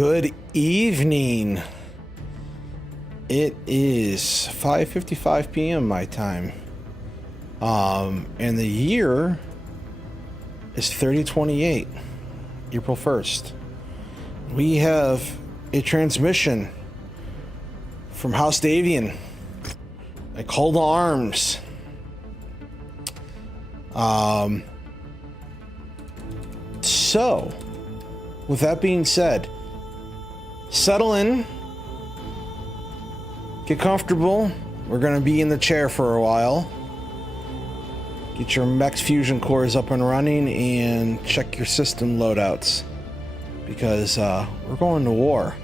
Good evening. It is 5:55 p.m. my time. And the year is 3028, April 1st. We have a transmission from House Davian. I call to arms. So, with that being said, settle in, get comfortable. We're going to be in the chair for a while. Get your mech's fusion cores up and running and check your system loadouts, because we're going to war.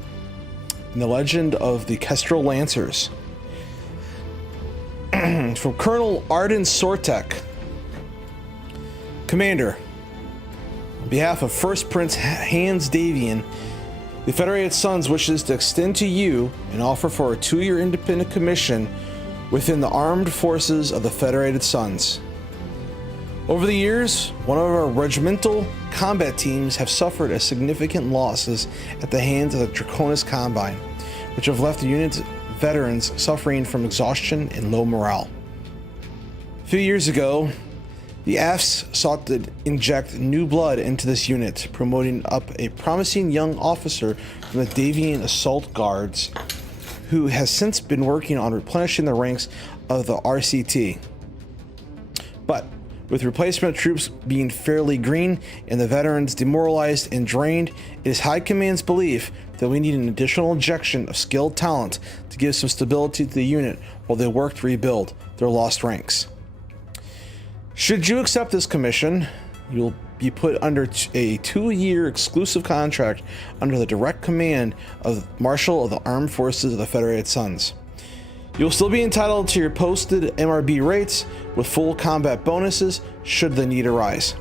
In the legend of the Kestrel Lancers. From Colonel Arden Sortek. Commander, on behalf of First Prince Hans Davian, the Federated Sons wishes to extend to you an offer for a 2-year independent commission within the armed forces of the Federated Sons. Over the years, one of our regimental combat teams have suffered a significant losses at the hands of the Draconis Combine, which have left the unit's veterans suffering from exhaustion and low morale. A few years ago, the AFs sought to inject new blood into this unit, promoting up a promising young officer from the Davian Assault Guards, who has since been working on replenishing the ranks of the RCT. But with replacement troops being fairly green and the veterans demoralized and drained, it is High Command's belief that we need an additional injection of skilled talent to give some stability to the unit while they work to rebuild their lost ranks. Should you accept this commission, you'll be put under a 2-year exclusive contract under the direct command of Marshal of the Armed Forces of the Federated Sons. You'll still be entitled to your posted MRB rates with full combat bonuses should the need arise.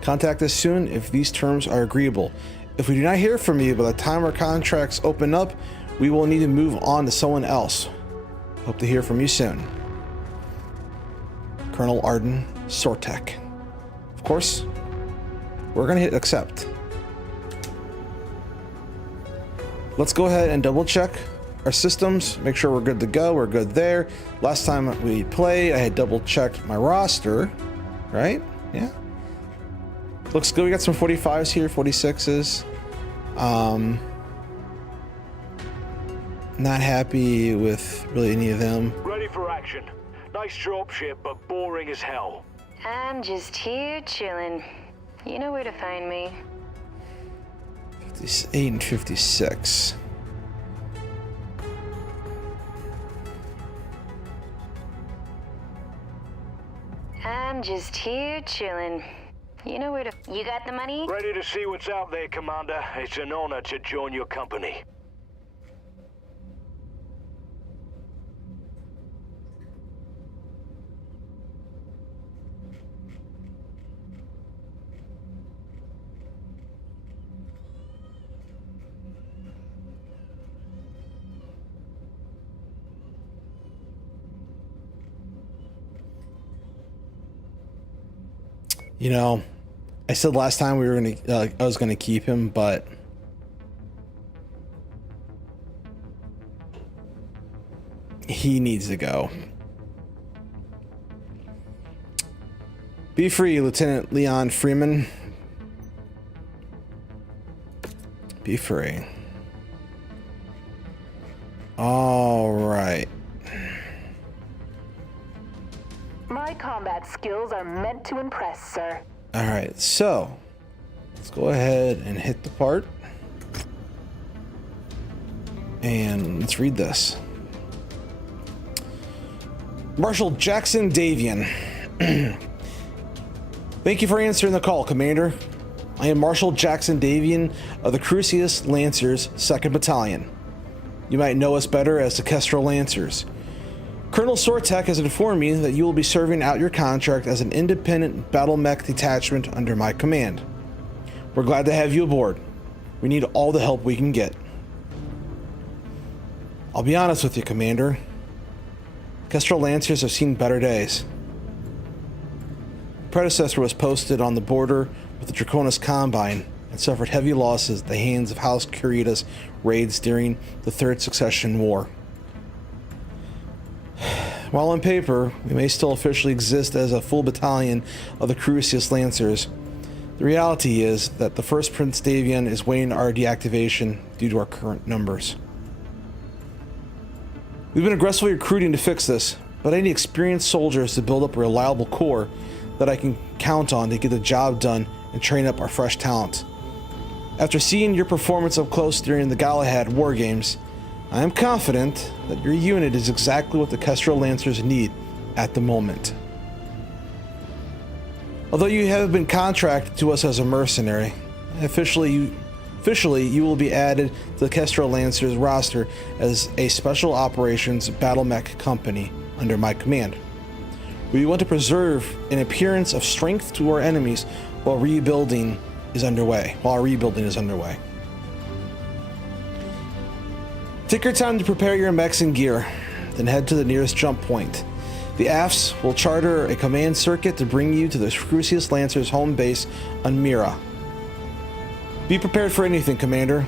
Contact us soon if these terms are agreeable. If we do not hear from you by the time our contracts open up, we will need to move on to someone else. Hope to hear from you soon. Colonel Arden Sortek. Of course, we're going to hit accept. Let's go ahead and double check our systems, make sure we're good to go. We're good there. Last time we played, I had double checked my roster, right? Yeah. Looks good. We got some 45s here, 46s. Not happy with really any of them. Ready for action. Nice dropship, but boring as hell. I'm just here chilling. You know where to find me. 58 and 56. I'm just here chilling. You know where to... You got the money? Ready to see what's out there, Commander. It's an honor to join your company. You know, I said last time we were gonna, I was gonna keep him, but he needs to go. Be free, Lieutenant Leon Freeman. Be free. All right. My combat skills are meant to impress, sir. All right, so let's go ahead and hit the part. And let's read this. Marshal Jackson Davian. Thank you for answering the call, Commander. I am Marshal Jackson Davian of the Kestrel Lancers 2nd Battalion. You might know us better as the Kestrel Lancers. Colonel Sortek has informed me that you will be serving out your contract as an independent battle mech detachment under my command. We're glad to have you aboard. We need all the help we can get. I'll be honest with you, Commander. Kestrel Lancers have seen better days. The predecessor was posted on the border with the Draconis Combine and suffered heavy losses at the hands of House Kurita's raids during the Third Succession War. While on paper, we may still officially exist as a full battalion of the Kestrel Lancers, the reality is that the first Prince Davion is waiting our deactivation due to our current numbers. We've been aggressively recruiting to fix this, but I need experienced soldiers to build up a reliable core that I can count on to get the job done and train up our fresh talent. After seeing your performance up close during the Galahad War Games, I am confident that your unit is exactly what the Kestrel Lancers need at the moment. Although you have been contracted to us as a mercenary, officially you will be added to the Kestrel Lancers roster as a special operations battle mech company under my command. We want to preserve an appearance of strength to our enemies while rebuilding is underway. Take your time to prepare your mechs and gear, then head to the nearest jump point. The AFs will charter a command circuit to bring you to the Kestrel Lancers home base on Mira. Be prepared for anything, Commander.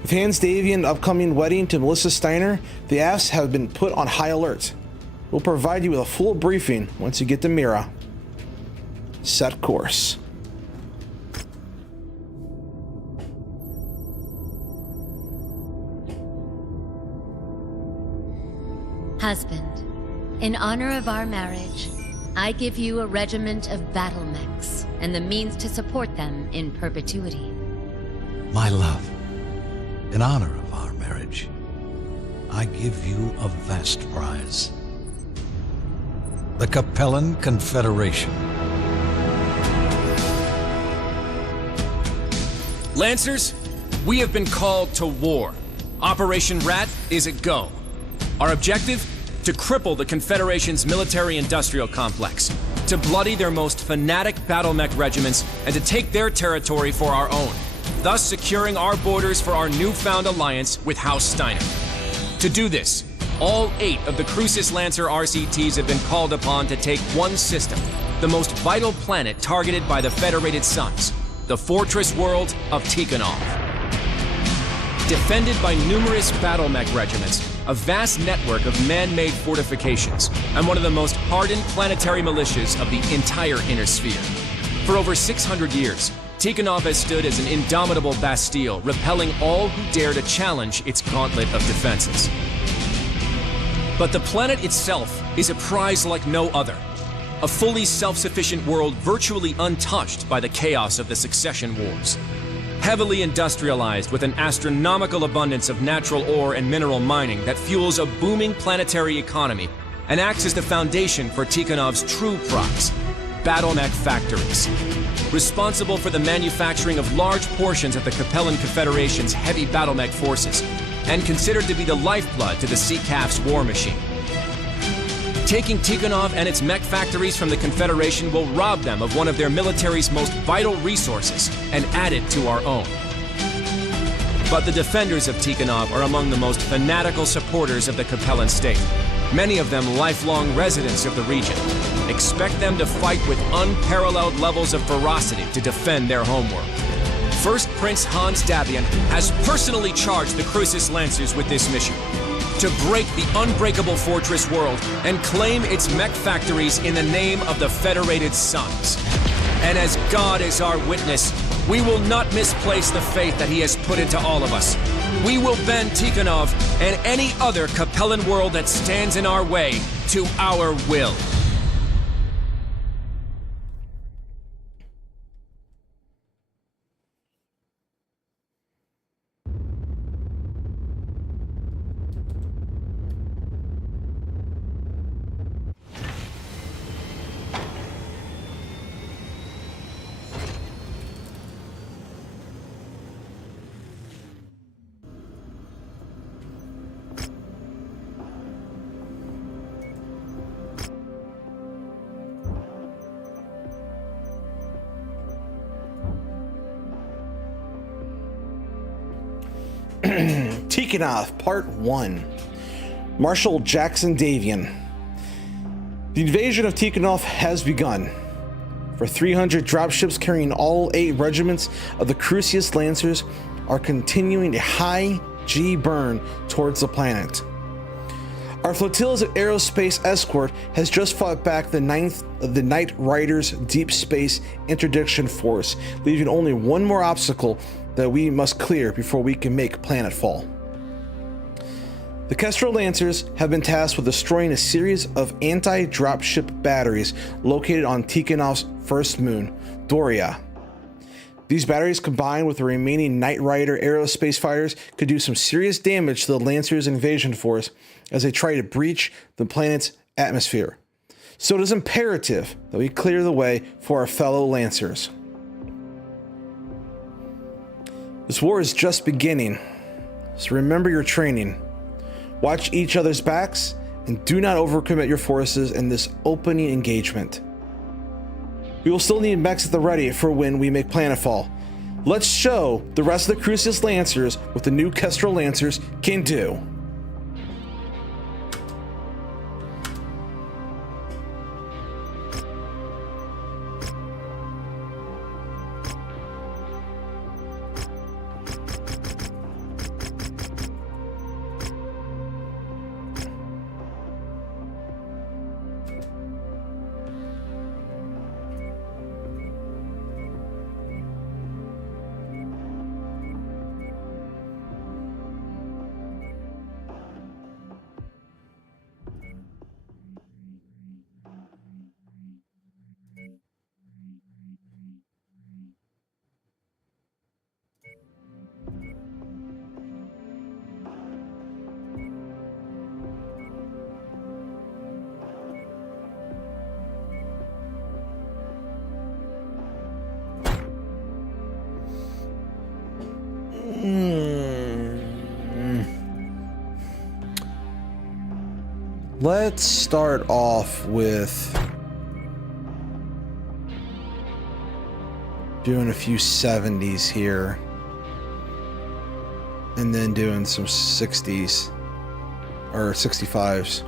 With Hans Davion's upcoming wedding to Melissa Steiner, the AFs have been put on high alert. We'll provide you with a full briefing once you get to Mira. Set course. Husband, in honor of our marriage, I give you a regiment of battle mechs and the means to support them in perpetuity. My love, in honor of our marriage, I give you a vast prize. The Capellan Confederation. Lancers, we have been called to war. Operation Rat is a go. Our objective? To cripple the Confederation's military-industrial complex, to bloody their most fanatic battle mech regiments, and to take their territory for our own, thus securing our borders for our newfound alliance with House Steiner. To do this, all 8 of the Kestrel Lancer RCTs have been called upon to take one system, the most vital planet targeted by the Federated Suns, the fortress world of Tikhonov. Defended by numerous battle mech regiments, a vast network of man-made fortifications, and one of the most hardened planetary militias of the entire Inner Sphere. For over 600 years, Tikhonov has stood as an indomitable bastille, repelling all who dare to challenge its gauntlet of defenses. But the planet itself is a prize like no other. A fully self-sufficient world virtually untouched by the chaos of the succession wars. Heavily industrialized with an astronomical abundance of natural ore and mineral mining that fuels a booming planetary economy and acts as the foundation for Tikhonov's true prize, battle mech factories. Responsible for the manufacturing of large portions of the Capellan Confederation's heavy battle mech forces, and considered to be the lifeblood to the CCAF's war machine. Taking Tikhonov and its mech factories from the Confederation will rob them of one of their military's most vital resources and add it to our own. But the defenders of Tikhonov are among the most fanatical supporters of the Capellan state, many of them lifelong residents of the region. Expect them to fight with unparalleled levels of ferocity to defend their homeworld. First Prince Hans Davion has personally charged the Kestrel Lancers with this mission: to break the unbreakable fortress world and claim its mech factories in the name of the Federated Suns. And as God is our witness, we will not misplace the faith that he has put into all of us. We will bend Tikhonov and any other Capellan world that stands in our way to our will. Tikhonov, Part 1. Marshal Jackson Davion. The invasion of Tikhonov has begun. for 300 dropships carrying all 8 regiments of the Kestrel Lancers are continuing a high G burn towards the planet. Our flotilla's aerospace escort has just fought back the 9th of the Night Riders Deep Space Interdiction Force, leaving only one more obstacle that we must clear before we can make planetfall. The Kestrel Lancers have been tasked with destroying a series of anti-dropship batteries located on Tikhonov's first moon, Doria. These batteries, combined with the remaining Knight Rider aerospace fighters, could do some serious damage to the Lancers' invasion force as they try to breach the planet's atmosphere. So it is imperative that we clear the way for our fellow Lancers. This war is just beginning, so remember your training. Watch each other's backs and do not overcommit your forces in this opening engagement. We will still need mechs at the ready for when we make planetfall. Let's show the rest of the Kestrel Lancers what the new Kestrel Lancers can do. Let's start off with doing a few 70s here and then doing some 60s or 65s.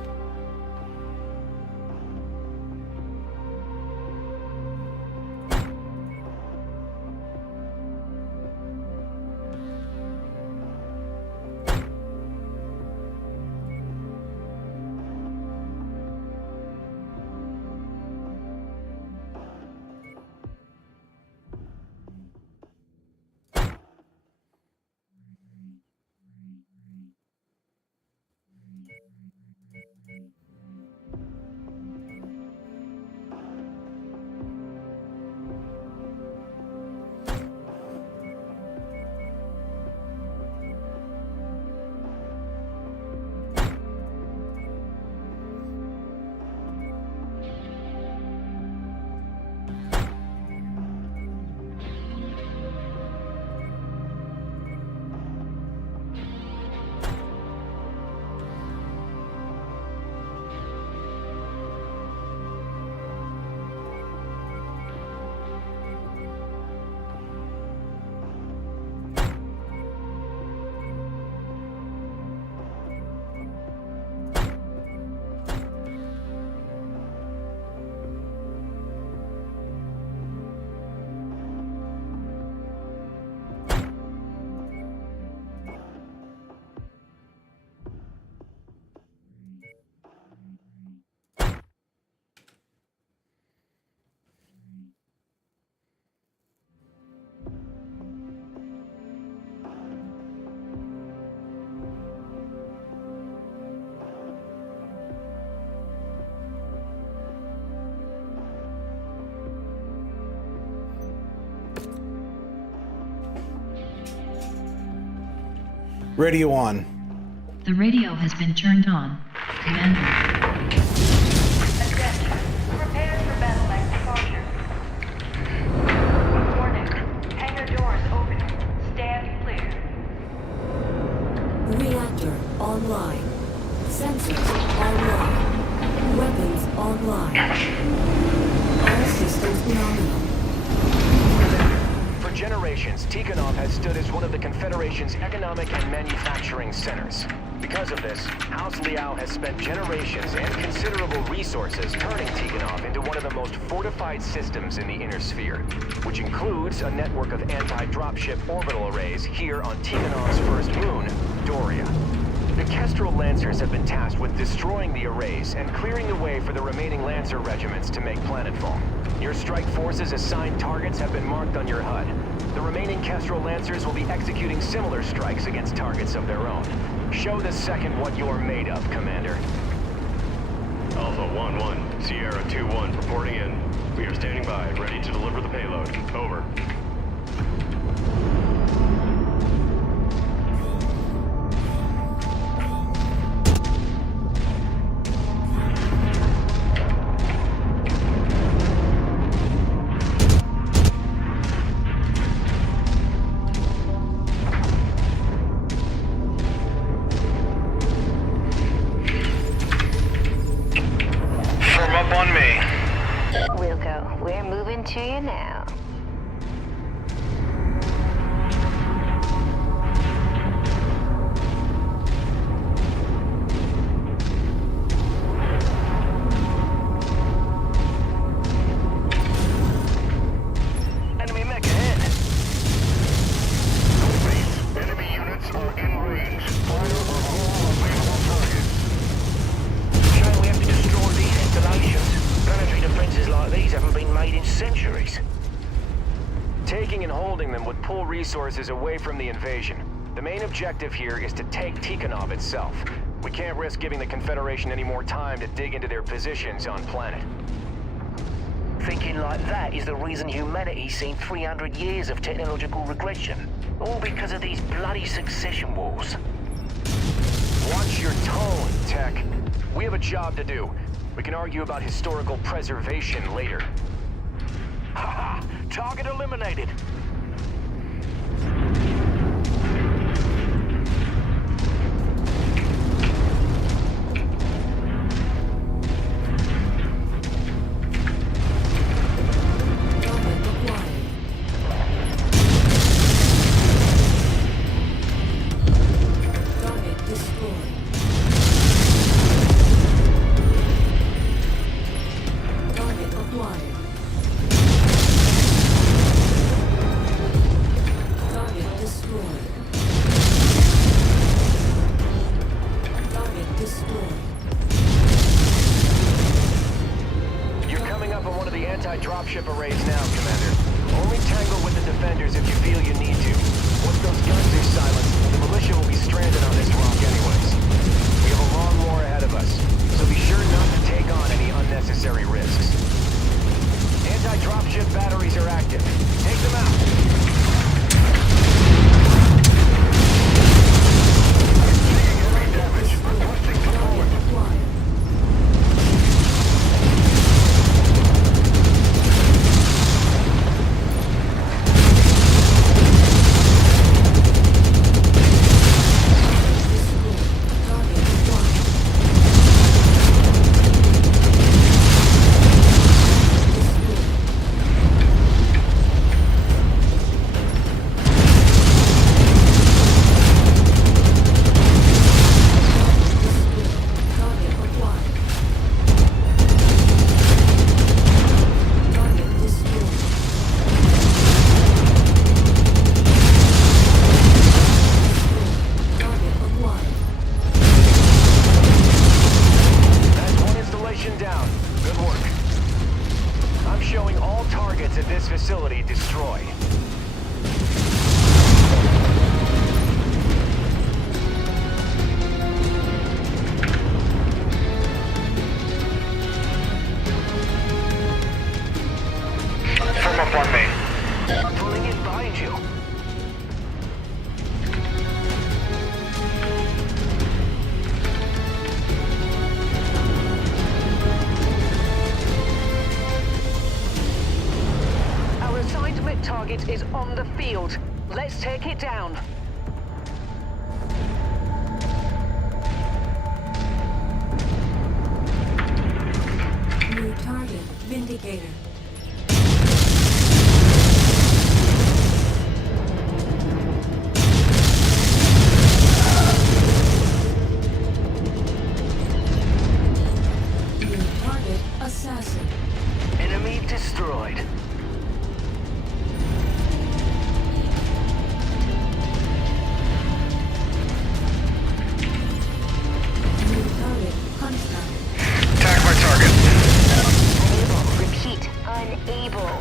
Radio on. The radio has been turned on. Commander. Attention. Prepare for battle mech departure. Warning. Hangar doors open. Stand clear. Reactor online. Sensors online. Weapons online. All systems nominal. For generations, Tikhonov has stood as one of the Confederation's economic and manufacturing centers. Because of this, House Liao has spent generations and considerable resources turning Tikhonov into one of the most fortified systems in the Inner Sphere, which includes a network of anti-dropship orbital arrays here on Tikhonov's first moon, Doria. The Kestrel Lancers have been tasked with destroying the arrays and clearing the way for the remaining Lancer regiments to make planetfall. Your strike force's assigned targets have been marked on your HUD. The remaining Kestrel Lancers will be executing similar strikes against targets of their own. Show the second what you're made of, Commander. Alpha 1-1, Sierra 2-1 reporting in. We are standing by, ready to deliver the payload. Over. Wilco, we're moving to you now. Enemy mech ahead. Enemy units are in range. Fire on all available targets. Shame we have to destroy these installations. Planetary defenses like these haven't been made in centuries. Taking and holding them would pull resources away from the invasion. The main objective here is to take Tikhonov itself. We can't risk giving the Confederation any more time to dig into their positions on planet. Thinking like that is the reason humanity's seen 300 years of technological regression. All because of these bloody succession wars. Watch your tone, Tech. We have a job to do. We can argue about historical preservation later. Haha! Target eliminated! Dropship arrays now, Commander. Only tangle with the defenders if you feel you need to. Once those guns are silenced, the militia will be stranded on this rock anyways. We have a long war ahead of us, so be sure not to take on any unnecessary risks. Anti-dropship batteries are active. Take them out. Facility destroyed. Firm up on me. Pulling in behind you. Target is on the field. Let's take it down. New target, Vindicator. deployed. New target constant. Attack my target. Unable. Repeat. Unable.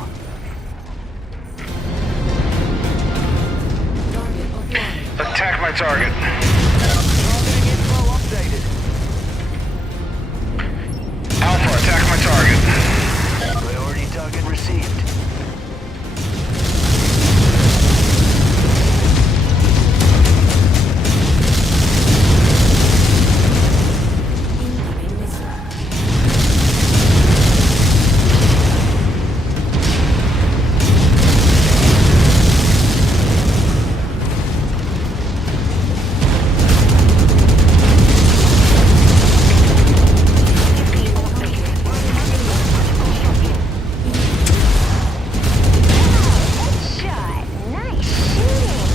Target offline. Attack my target. Targeting info updated. Alpha, attack my target. Priority target received. Incoming missile. Headshot. Nice shooting.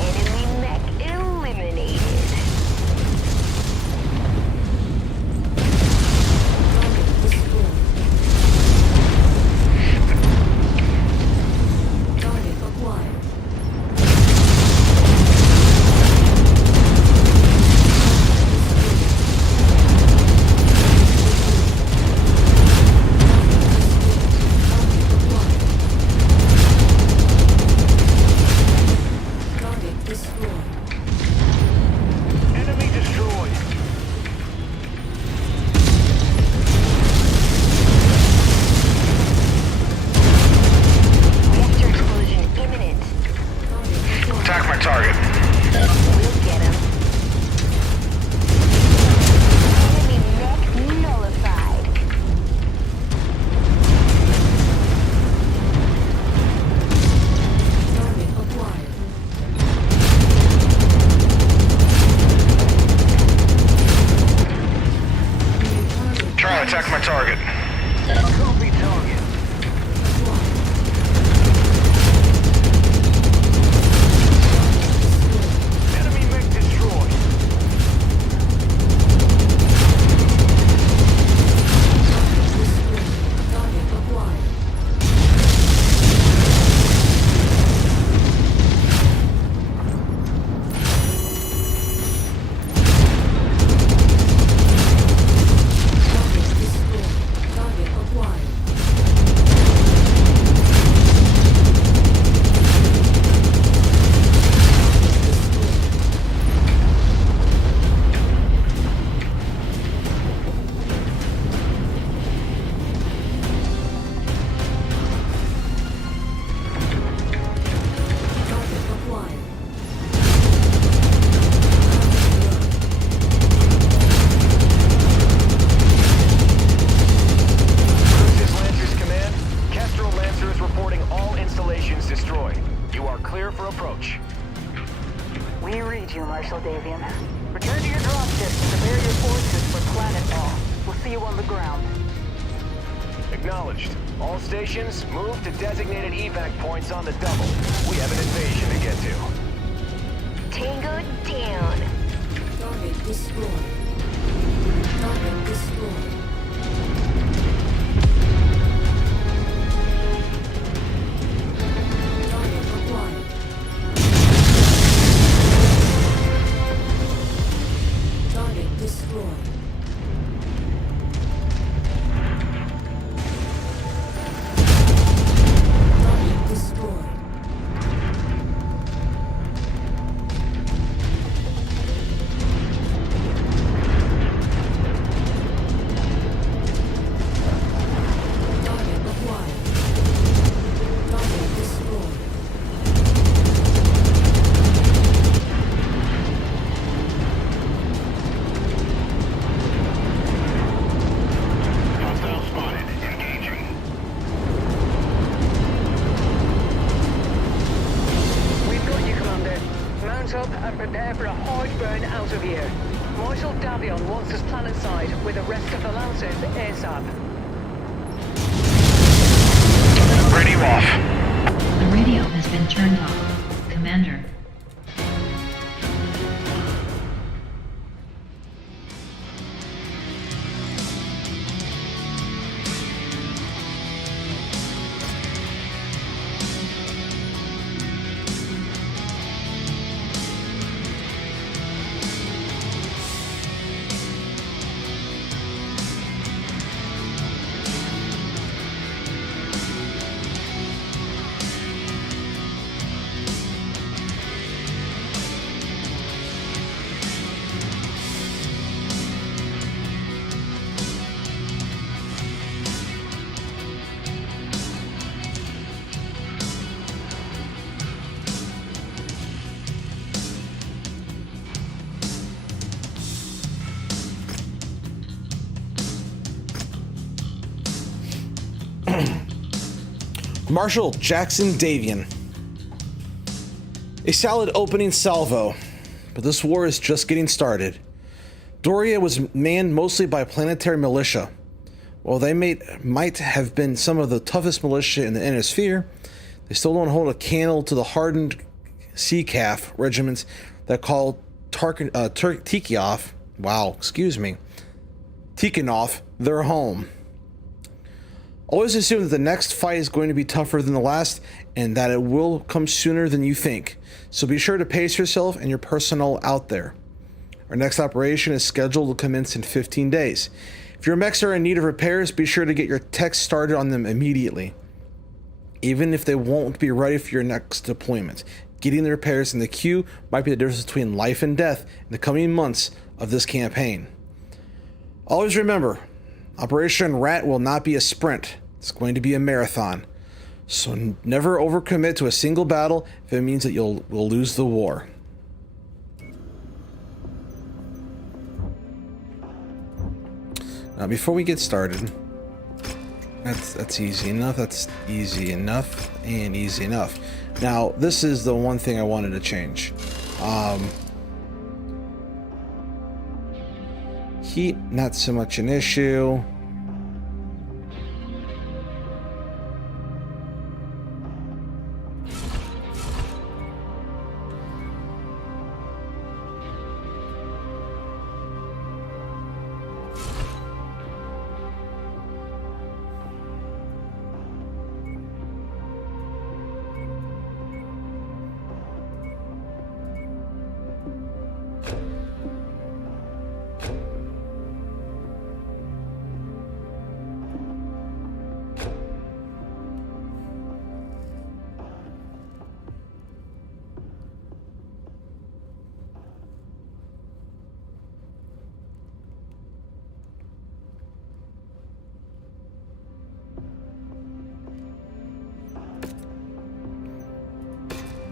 Enemy mech eliminated. Target acquired. Target destroyed. Enemy destroyed. Reactor explosion imminent. Attack my target. We'll get him. Enemy mech nullified. Target acquired. New target Try to attack my target. Copy target. Enemy mech destroyed. target acquired. Target destroyed. Target acquired. Target acquired. This is Lancers Command. Kestrel Lancers reporting all installations destroyed. You are clear for approach. We read you, Marshal Davian. Return to your dropships and prepare your forces for planetfall. We'll see you on the ground. Acknowledged. All stations, move to designated evac points on the double. We have an invasion to get to. Tango down. Target destroyed. Target destroyed. Target acquired. Target destroyed. Target destroyed. Target acquired. Target destroyed. Hostile spotted. Engaging. We've got you, Commander. Mount up and prepare for a hard burn out of here. Marshal Davion wants us planetside with the rest of the Lancers ASAP. Radio off. The radio has been turned off. Commander. Marshal Jackson Davian. A solid opening salvo, but this war is just getting started. Doria was manned mostly by planetary militia. While they might have been some of the toughest militia in the Inner Sphere, they still don't hold a candle to the hardened sea calf regiments that call Tikhonov their home. Always assume that the next fight is going to be tougher than the last, and that it will come sooner than you think. So be sure to pace yourself and your personnel out there. Our next operation is scheduled to commence in 15 days. If your mechs are in need of repairs, be sure to get your techs started on them immediately. Even if they won't be ready for your next deployment, getting the repairs in the queue might be the difference between life and death in the coming months of this campaign. Always remember, Operation Rat will not be a sprint. It's going to be a marathon. So never overcommit to a single battle if it means that we'll lose the war. Now, before we get started, that's easy enough. That's easy enough and easy enough. Now, this is the one thing I wanted to change. Heat, not so much an issue.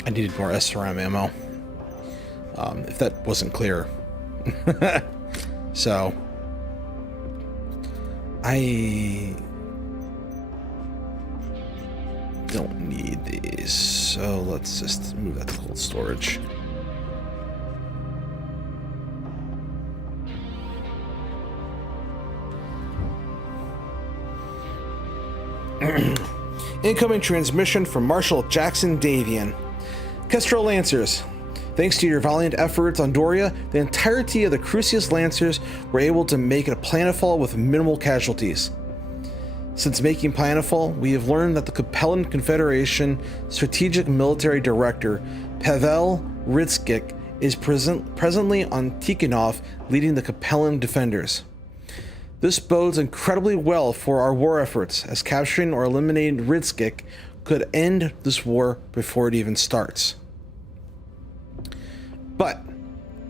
I needed more SRM ammo, if that wasn't clear. So, I don't need these, so let's just move that to cold storage. Incoming transmission from Marshal Jackson Davian. Kestrel Lancers. Thanks to your valiant efforts on Doria, the entirety of the Crucius Lancers were able to make it a planetfall with minimal casualties. Since making planetfall, we have learned that the Capellan Confederation Strategic Military Director, Pavel Ritskik, is presently on Tikhonov leading the Capellan Defenders. This bodes incredibly well for our war efforts, as capturing or eliminating Ritskik could end this war before it even starts. But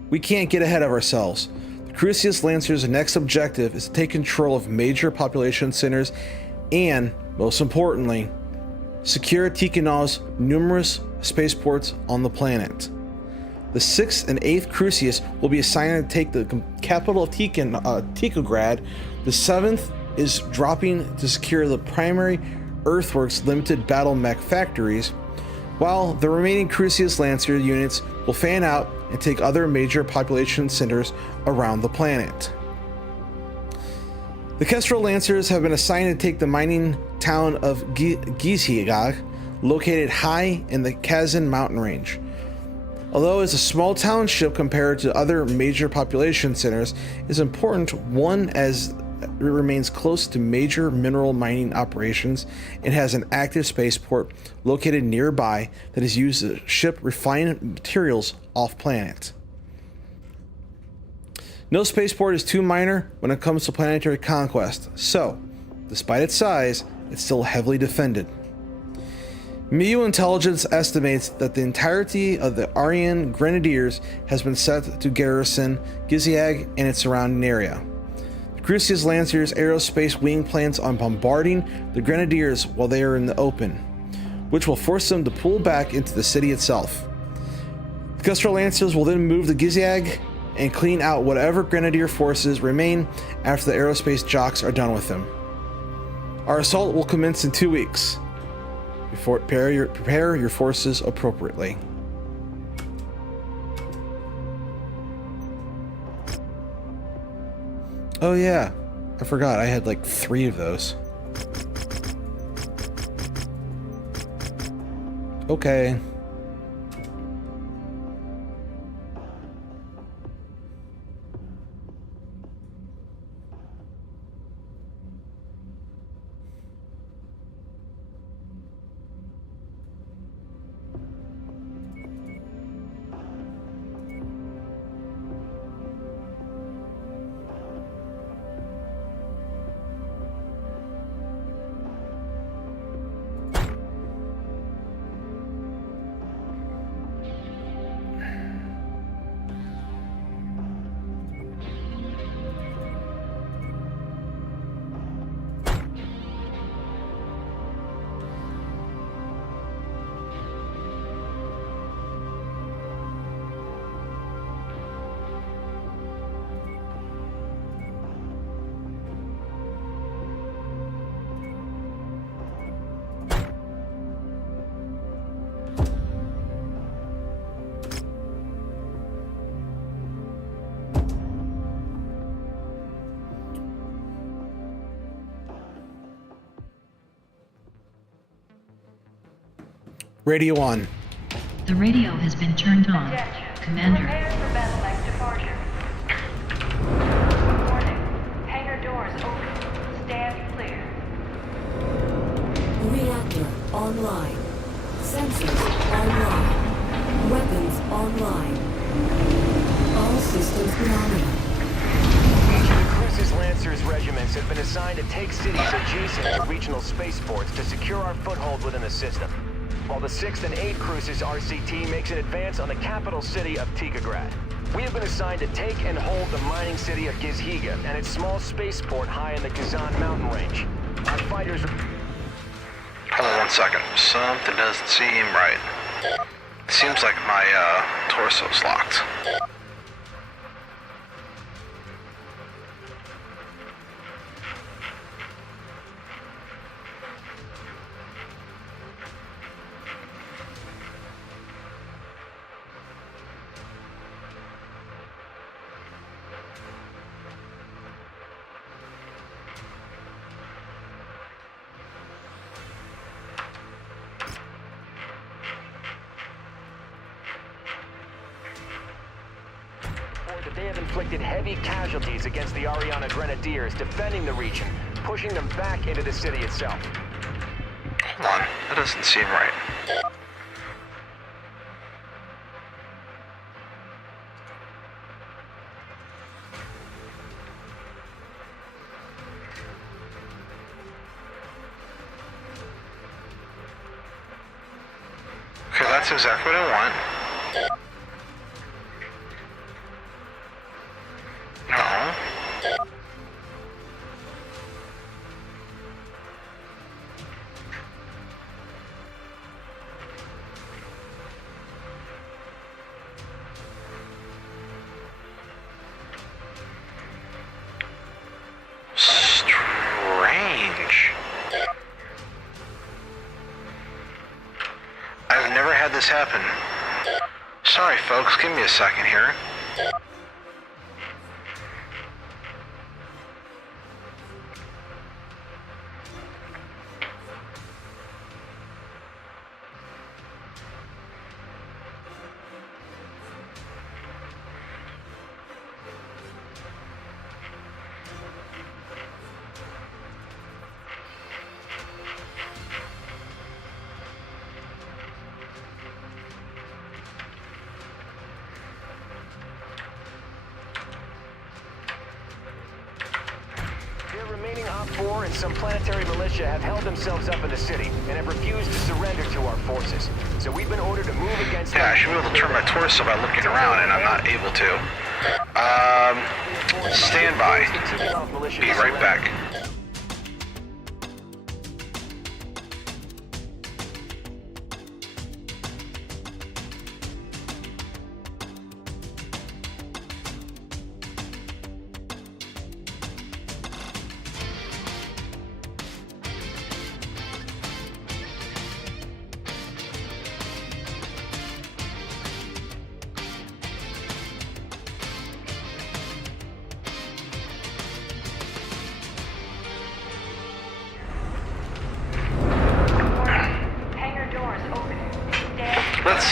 we can't get ahead of ourselves. The Crucius Lancers' next objective is to take control of major population centers and, most importantly, secure Tikhonov's numerous spaceports on the planet. The 6th and 8th Crucius will be assigned to take the capital of Tikhograd. The 7th is dropping to secure the primary Earthworks limited battle mech factories, while the remaining Crucius Lancer units will fan out and take other major population centers around the planet. The Kestrel Lancers have been assigned to take the mining town of Gizhiag, located high in the Kazan mountain range. Although it's a small township compared to other major population centers, it's important one as it remains close to major mineral mining operations and has an active spaceport located nearby that is used to ship refined materials off planet. No spaceport is too minor when it comes to planetary conquest, so, despite its size, it's still heavily defended. MIU intelligence estimates that the entirety of the Aryan Grenadiers has been set to garrison Gizhiag and its surrounding area. Crucius Lancers aerospace wing plans on bombarding the Grenadiers while they are in the open, which will force them to pull back into the city itself. The Kestrel Lancers will then move to Gizhiag and clean out whatever Grenadier forces remain after the aerospace jocks are done with them. Our assault will commence in 2 weeks. Prepare your forces appropriately. Oh yeah, I forgot. I had like 3 of those. Okay. Radio on. The radio has been turned on. Commander. Prepare for battle mech departure. Warning. Hangar doors open. Stand clear. Reactor online. Sensors online. Weapons online. All systems nominal. Each of the Kestrel Lancers regiments have been assigned to take cities adjacent to regional spaceports to secure our foothold within the system, while the 6th and 8th Crucis RCT makes an advance on the capital city of Tigrad. We have been assigned to take and hold the mining city of Gizhiga and its small spaceport high in the Kazan mountain range. Our fighters... Hold on 1 second. Something doesn't seem right. It seems like my torso's locked. that they have inflicted heavy casualties against the Ariana Grenadiers defending the region, pushing them back into the city itself. Hold on, that doesn't seem right. Okay, that's exactly what I want. No. Strange. I've never had this happen. Sorry folks, give me a second here. Remaining Op-4 and some planetary militia have held themselves up in the city and have refused to surrender to our forces. So we've been ordered to move against them. Yeah, I should be able to turn my torso by looking around, and I'm not able to. Stand by. Be right back.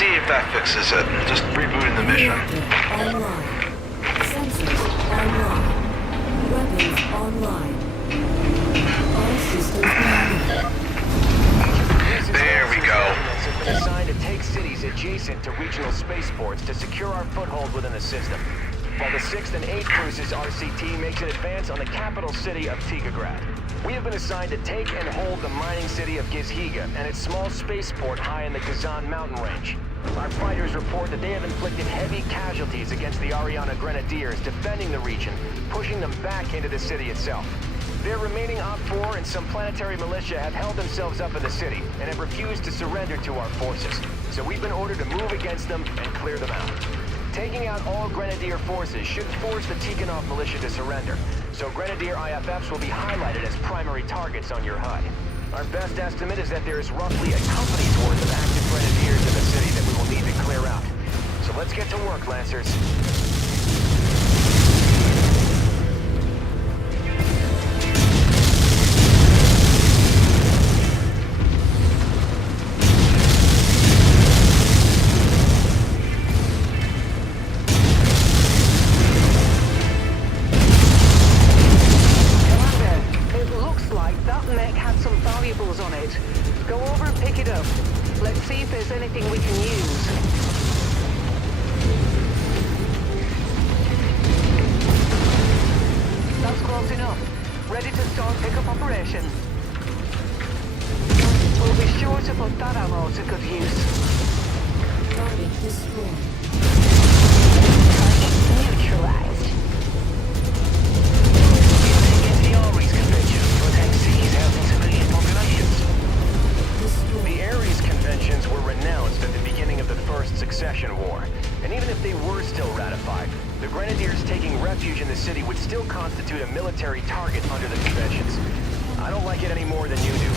see if that fixes it. Just rebooting the mission. Online. Sensors online. Weapons online. All systems online. There we go. Have been assigned to take cities adjacent to regional spaceports to secure our foothold within the system, while the 6th and 8th Cruises RCT makes an advance on the capital city of Tigrograd. We have been assigned to take and hold the mining city of Gizhiga and its small spaceport high in the Kazan mountain range. Our fighters report that they have inflicted heavy casualties against the Ariana Grenadiers defending the region, pushing them back into the city itself. Their remaining Op-4 and some planetary militia have held themselves up in the city and have refused to surrender to our forces. So we've been ordered to move against them and clear them out. Taking out all Grenadier forces should force the Tikhonov militia to surrender, so Grenadier IFFs will be highlighted as primary targets on your HUD. Our best estimate is that there is roughly a company's worth of active Grenadiers in the city that we will need to clear out. So let's get to work, Lancers. Go over and pick it up. Let's see if there's anything we can use. That's close enough. Ready to start pickup operation. We'll be sure to put that ammo to good use. Target destroyed. Target neutralized. Against the Ares Convention to protect cities housing civilian populations. The Ares Conventions were renounced at the beginning of the First Succession War, and even if they were still ratified, the Grenadiers taking refuge in the city would still constitute a military target under the conventions. I don't like it any more than you do.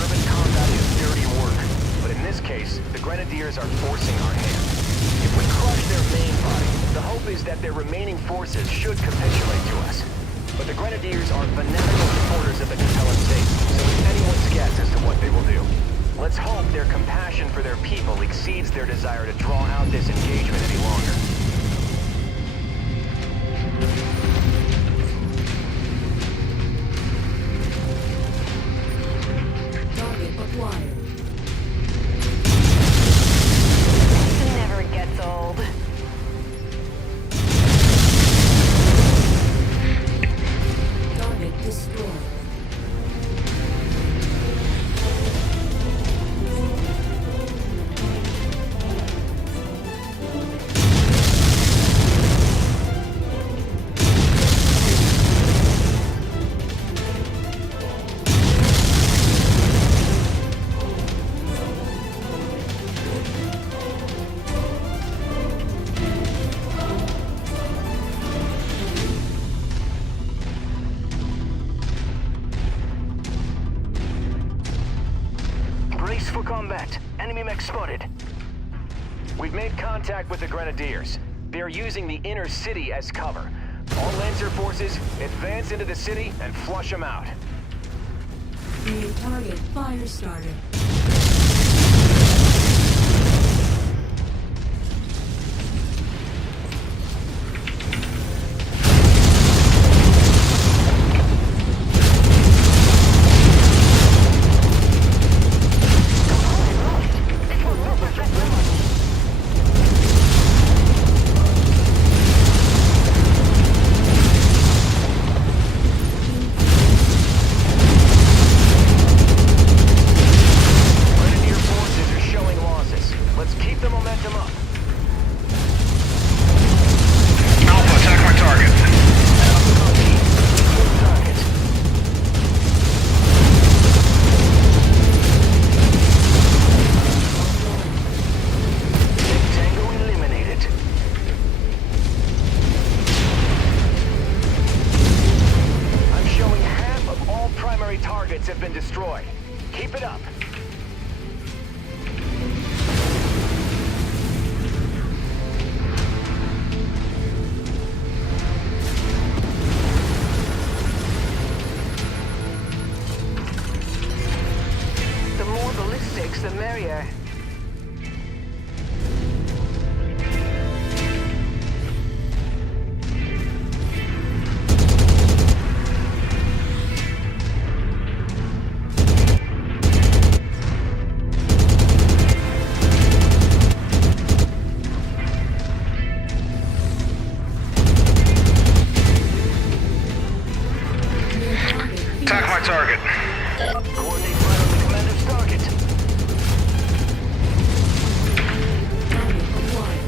Urban combat is dirty work, but in this case, the Grenadiers are forcing our hand. If we crush their main body, the hope is that their remaining forces should capitulate to us. But the Grenadiers are fanatical supporters of the Capellan state, so it's anyone's guess as to what they will do. Let's hope their compassion for their people exceeds their desire to draw out this engagement any longer. Target acquired. Never gets old. Target destroyed. Brace for combat. Enemy mech spotted. We've made contact with the Grenadiers. They are using the inner city as cover. All Lancer forces, advance into the city and flush them out. New target fire started. Have been destroyed. Keep it up. The more ballistics, the merrier. target. Coordinate right on the commander's target. Target acquired.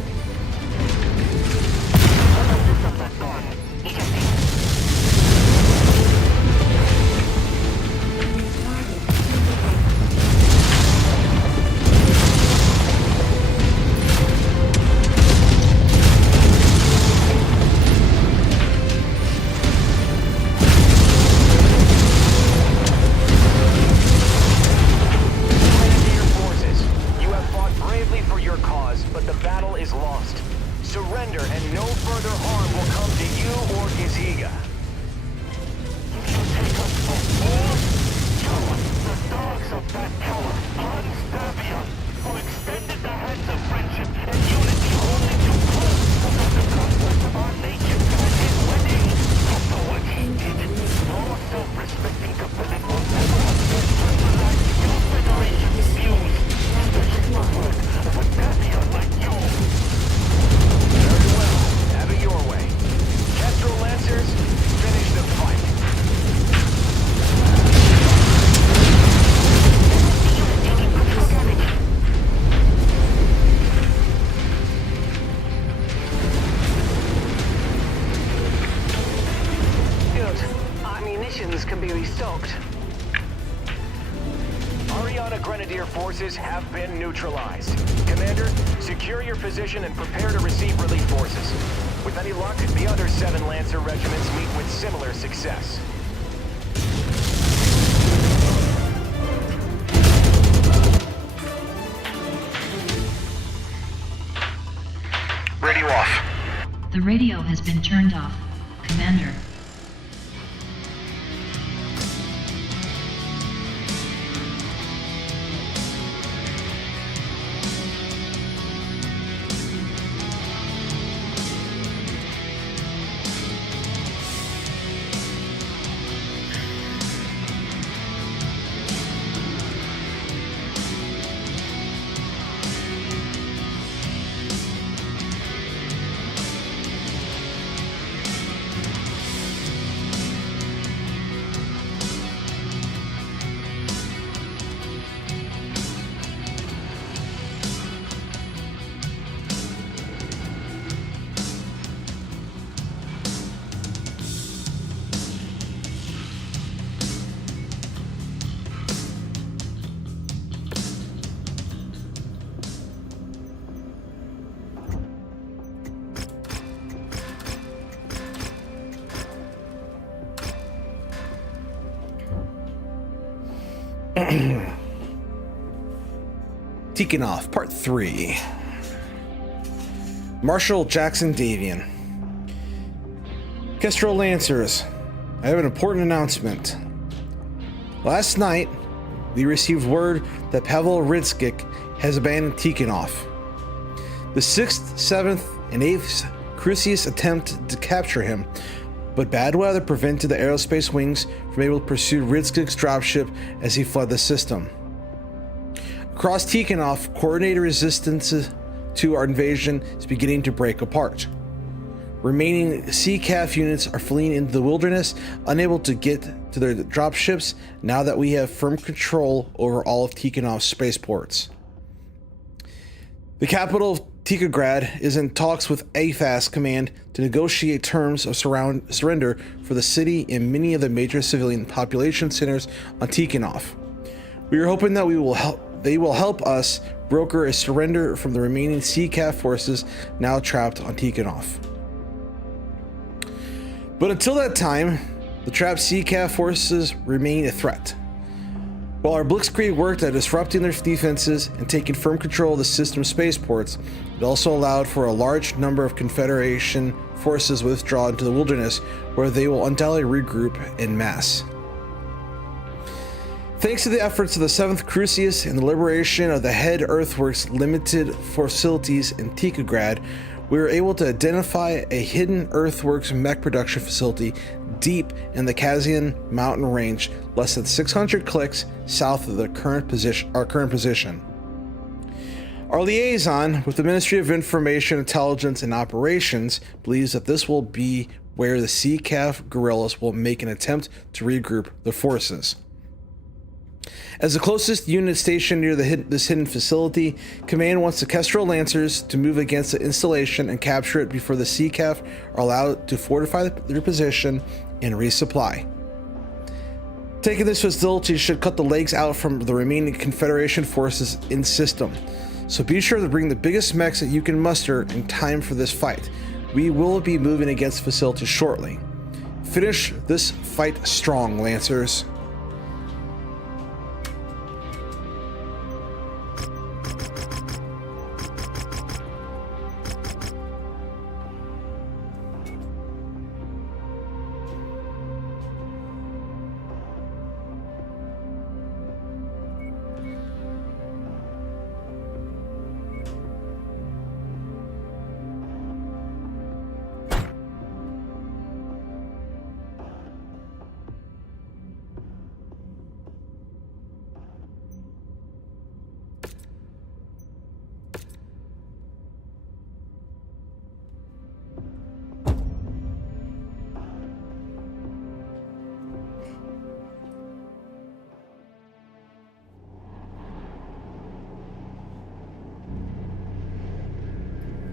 Grenadier forces, you have fought bravely for your cause, but the battle is lost. Surrender and no further harm will come to you or Giziga. Very well. Have it your way. Kestrel Lancers, finish the fight. Good. Munitions can be restocked. Ariana Grenadier forces have been neutralized. Commander, secure your position and prepare to receive relief forces. With any luck, the other 7 Lancer regiments meet with similar success. Radio off. The radio has been turned off. Commander. Tikhonov, Part 3. Marshal Jackson Davian. Kestrel Lancers, I have an important announcement. Last night, we received word that Pavel Ridskik has abandoned Tikhonov. The 6th, 7th, and 8th Crucius attempted to capture him, but bad weather prevented the aerospace wings from able to pursue Ridskik's dropship as he fled the system. Across Tikhonov, coordinated resistance to our invasion is beginning to break apart. Remaining CCAF units are fleeing into the wilderness, unable to get to their dropships now that we have firm control over all of Tikhonov's spaceports. The capital of Tikhograd is in talks with AFAS Command to negotiate terms of surrender for the city and many of the major civilian population centers on Tikhonov. We are hoping that they will help us broker a surrender from the remaining CCAF forces now trapped on Tikhonov. But until that time, the trapped CCAF forces remain a threat. While our Blitzkrieg worked at disrupting their defenses and taking firm control of the system's spaceports, it also allowed for a large number of Confederation forces withdraw into the wilderness, where they will undoubtedly regroup en masse. Thanks to the efforts of the 7th Crucius and the liberation of the Head Earthworks limited facilities in Tikhograd, we were able to identify a hidden Earthworks mech production facility deep in the Kazian mountain range, less than 600 clicks south of our current position. Our liaison with the Ministry of Information, Intelligence, and Operations believes that this will be where the CCAF guerrillas will make an attempt to regroup the forces. As the closest unit stationed near this hidden facility, Command wants the Kestrel Lancers to move against the installation and capture it before the CCAF are allowed to fortify their position and resupply. Taking this facility should cut the legs out from the remaining Confederation forces in system, so be sure to bring the biggest mechs that you can muster in time for this fight. We will be moving against the facility shortly. Finish this fight strong, Lancers.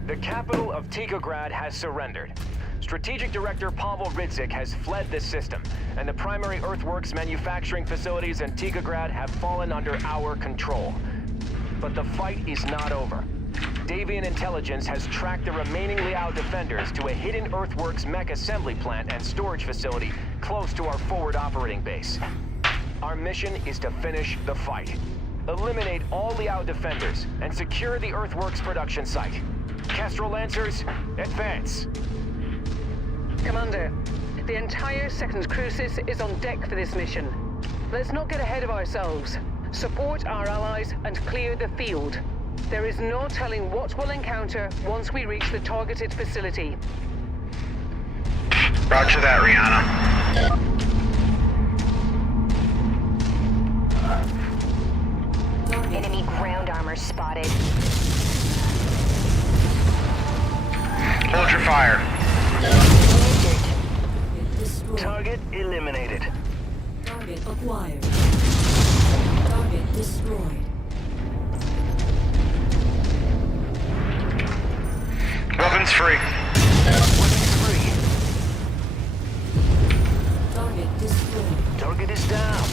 The capital of Tikograd has surrendered. Strategic Director Pavel Ridzik has fled this system, and the primary earthworks manufacturing facilities in Tikograd have fallen under our control. But the fight is not over. Davian intelligence has tracked the remaining Liao defenders to a hidden earthworks mech assembly plant and storage facility close to our forward operating base. Our mission is to finish the fight. Eliminate all Liao defenders and secure the earthworks production site. Kestrel Lancers, advance! Commander, the entire 2nd Crucis is on deck for this mission. Let's not get ahead of ourselves. Support our allies and clear the field. There is no telling what we'll encounter once we reach the targeted facility. Roger that, Rihanna. Enemy ground armor spotted. Hold your fire. Target eliminated. Target acquired. Target destroyed. Weapons free. Weapons free. Target destroyed. Target is down.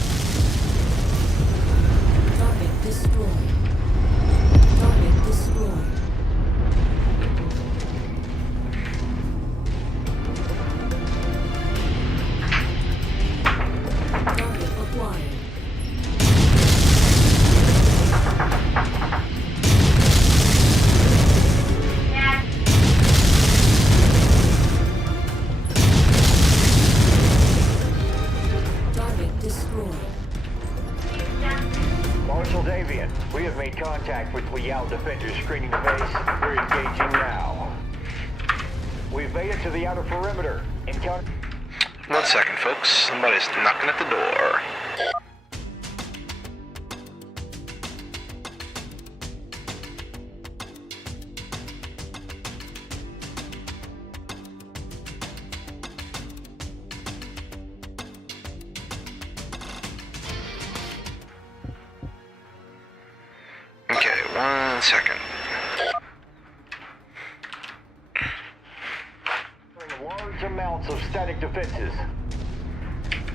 Target destroyed. Target destroyed. Target acquired. Target destroyed. Marshal Davian, we have made contact with Liao defenders screening the base. We're engaging now. We've made it to the outer perimeter. Encounter... 1 second, folks. Somebody's knocking at the door. Okay, 1 second. Large amounts of static defenses.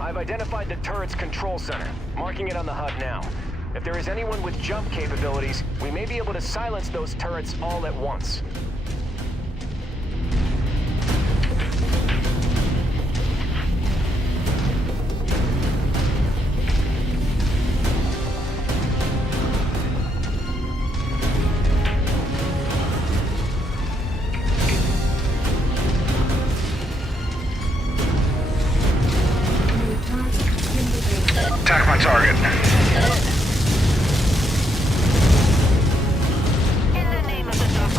I've identified the turret's control center, marking it on the HUD now. If there is anyone with jump capabilities, we may be able to silence those turrets all at once. Attack my target. In the name of the Dark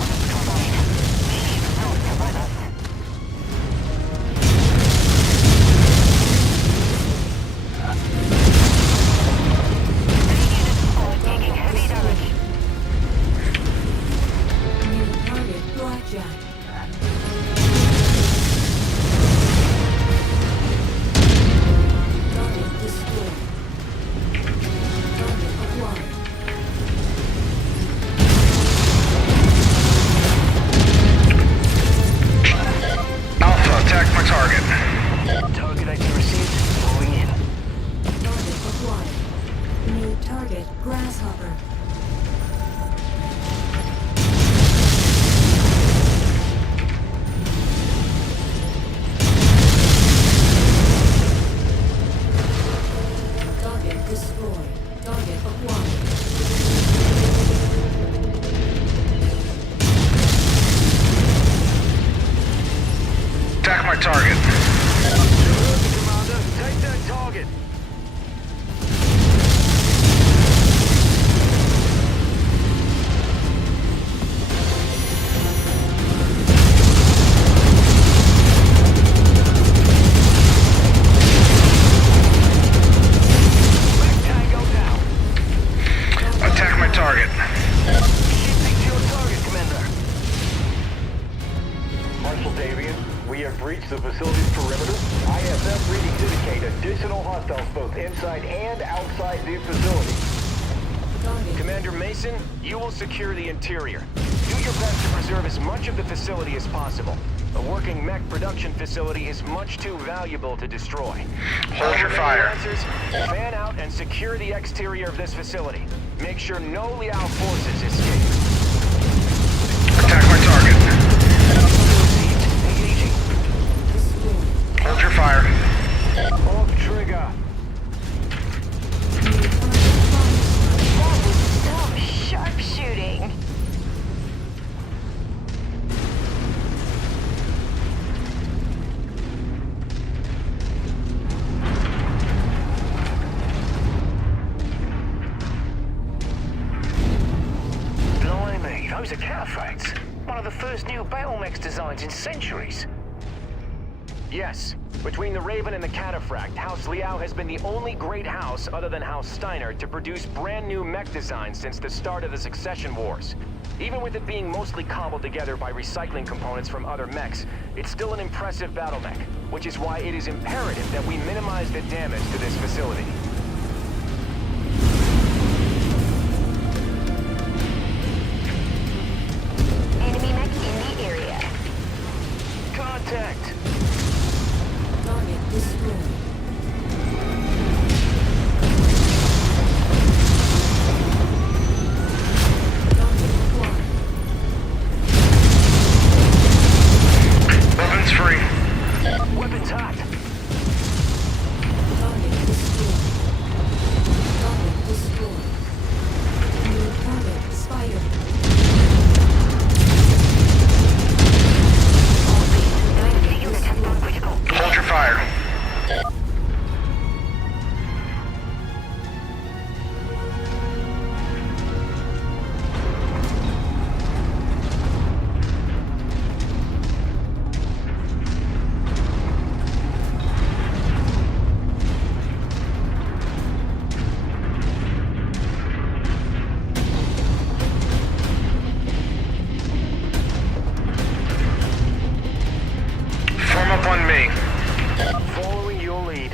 target. Commander, take that target. Attack my target. Your target, Commander. Marshal Davian, we have breached the facility's perimeter. ISF readings indicate additional hostiles both inside and outside the facility. Commander Mason, you will secure the interior. Do your best to preserve as much of the facility as possible. A working mech production facility is much too valuable to destroy. Hold your fire. Lancers, fan out and secure the exterior of this facility. Make sure no Liao forces escape. Attack my target. Engaging. Hold your fire. Off trigger. Stop sharpshooting. Blimey, those are cataphracts. One of the first new battle mechs designs in centuries. Yes. Between the Raven and the Cataphract, House Liao has been the only great house other than House Steiner to produce brand new mech designs since the start of the Succession Wars. Even with it being mostly cobbled together by recycling components from other mechs, it's still an impressive battle mech, which is why it is imperative that we minimize the damage to this facility. Enemy mech in the area. Contact! Target destroyed. Target acquired. Weapons free. Weapons hot! Target destroyed. Target destroyed. New target Spider. Hold your fire. Form up on me. Following your lead.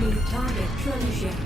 New target Trebuchet.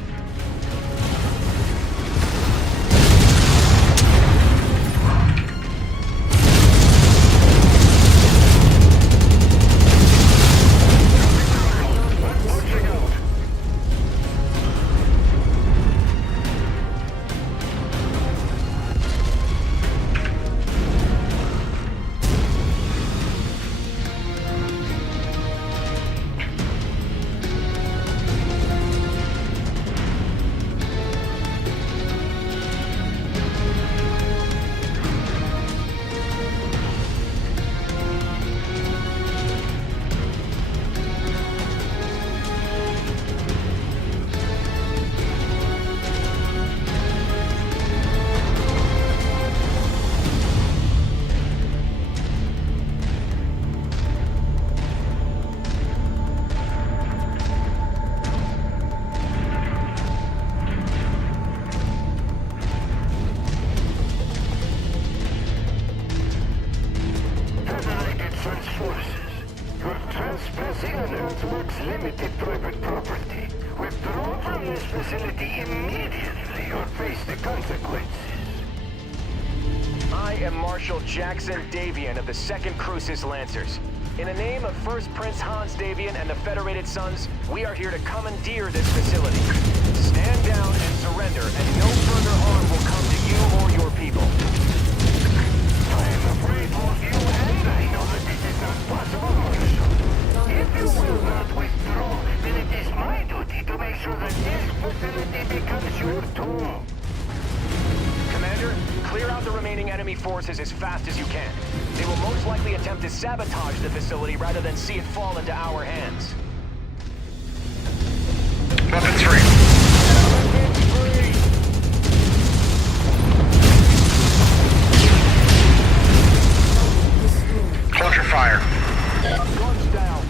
Trespassing on Earthworks Limited private property. Withdraw from this facility immediately or face the consequences. I am Marshal Jackson Davian of the 2nd Crucis Lancers. In the name of First Prince Hans Davian and the Federated Sons, we are here to commandeer this facility. Stand down and surrender, and no further harm will come to you or your people. I am afraid both you and I know that this is not possible, Marshal. If you will not withdraw, then it is my duty to make sure that this facility becomes your tomb. Commander, clear out the remaining enemy forces as fast as you can. They will most likely attempt to sabotage the facility rather than see it fall into our hands. Weapons free. Hold your fire. Guns down.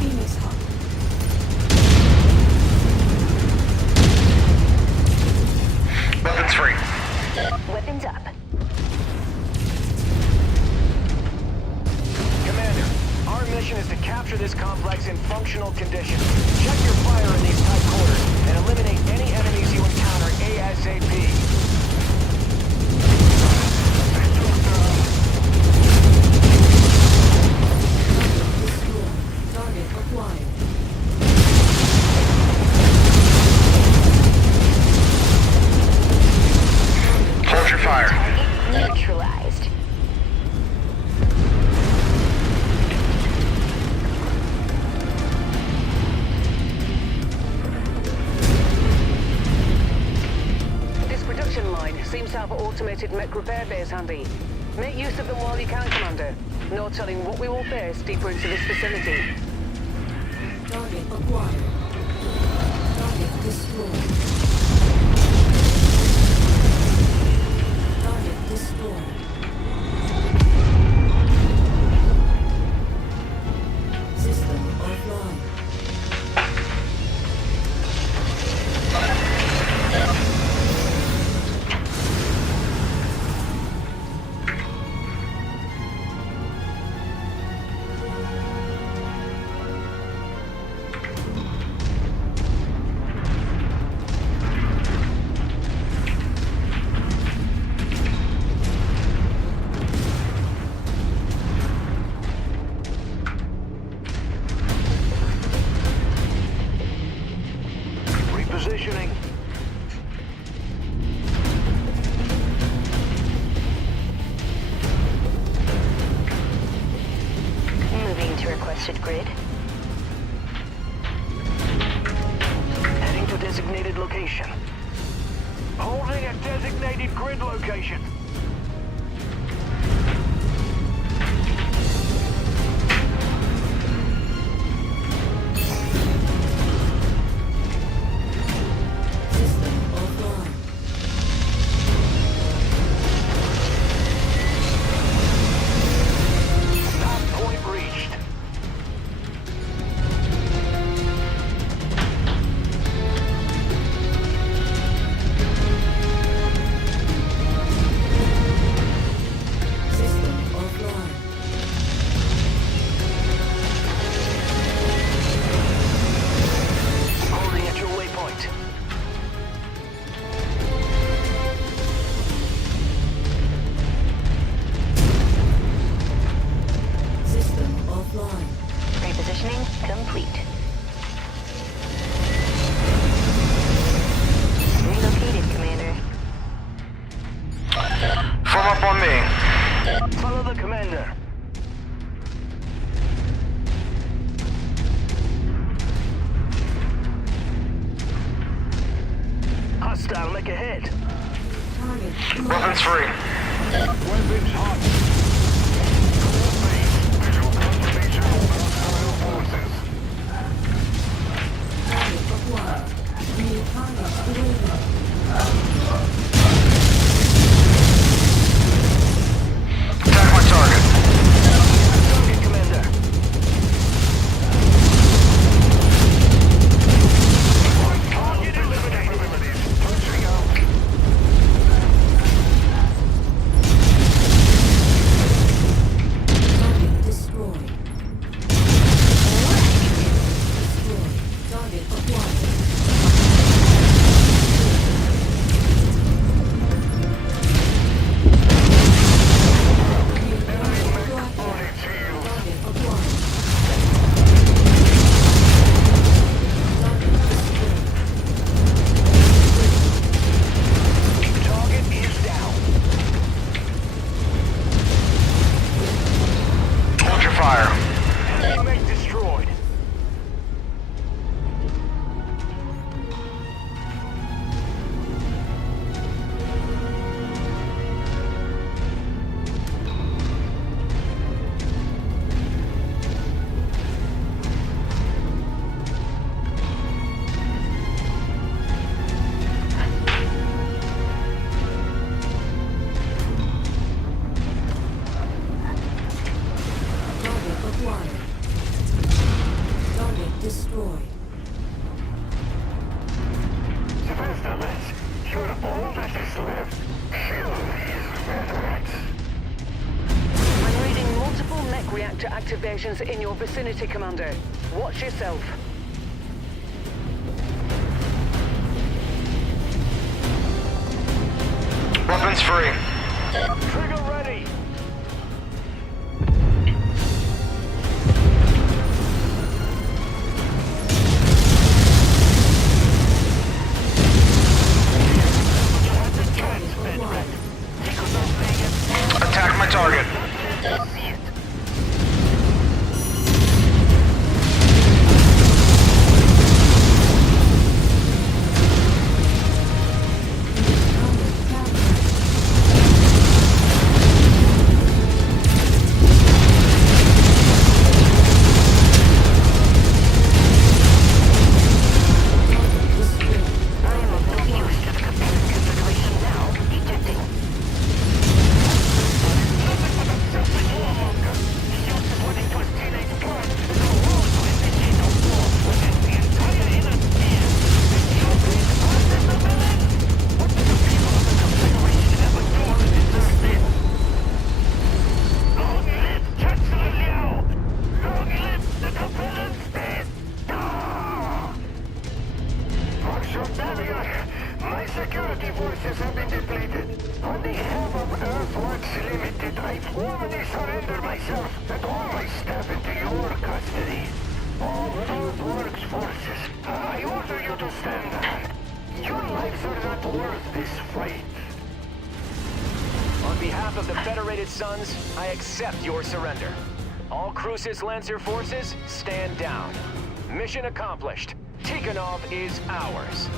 Phoenix Hawk. Weapons free. Weapons up. Commander, our mission is to capture this complex in functional condition. Check your fire in these tight quarters and eliminate any enemies you encounter ASAP. Target acquired. Hold your fire. Target neutralized. This production line seems to have automated mech repair bays handy. Make use of them while you can, Commander. No telling what we will face deeper into this facility. Target acquired. Target destroyed. Target destroyed. System offline. Repositioning. Moving to requested grid. Heading to designated location. Holding a designated grid location. System offline. Nav point reached. System offline. Holding at your waypoint. System offline. Repositioning complete. Relocated, Commander. Form up on me. Follow the commander. Hostile, make ahead. Target Weapons free. Weapons hot. Visual confirmation of hostile forces. target acquired. New target delivered. Attack my target. Target commander. Target eliminated. Pushing out. Target destroyed. Destroyed. Target acquired. activations in your vicinity, Commander. Watch yourself. Weapons free. Trigger ready. Attack my target. My security forces have been depleted. On behalf of Earthworks Limited, I formally surrender myself and all my staff into your custody. All Earthworks forces, I order you to stand down. Your lives are not worth this fight. On behalf of the Federated Sons, I accept your surrender. All Crucis Lancer forces, stand down. Mission accomplished. Tikhonov is ours.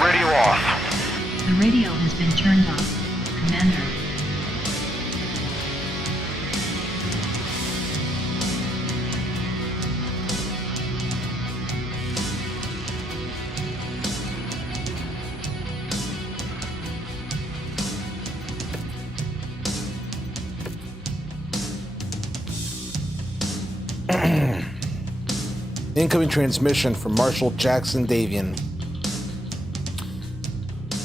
Radio off. The radio has been turned off, Commander. Incoming transmission from Marshal Jackson Davian.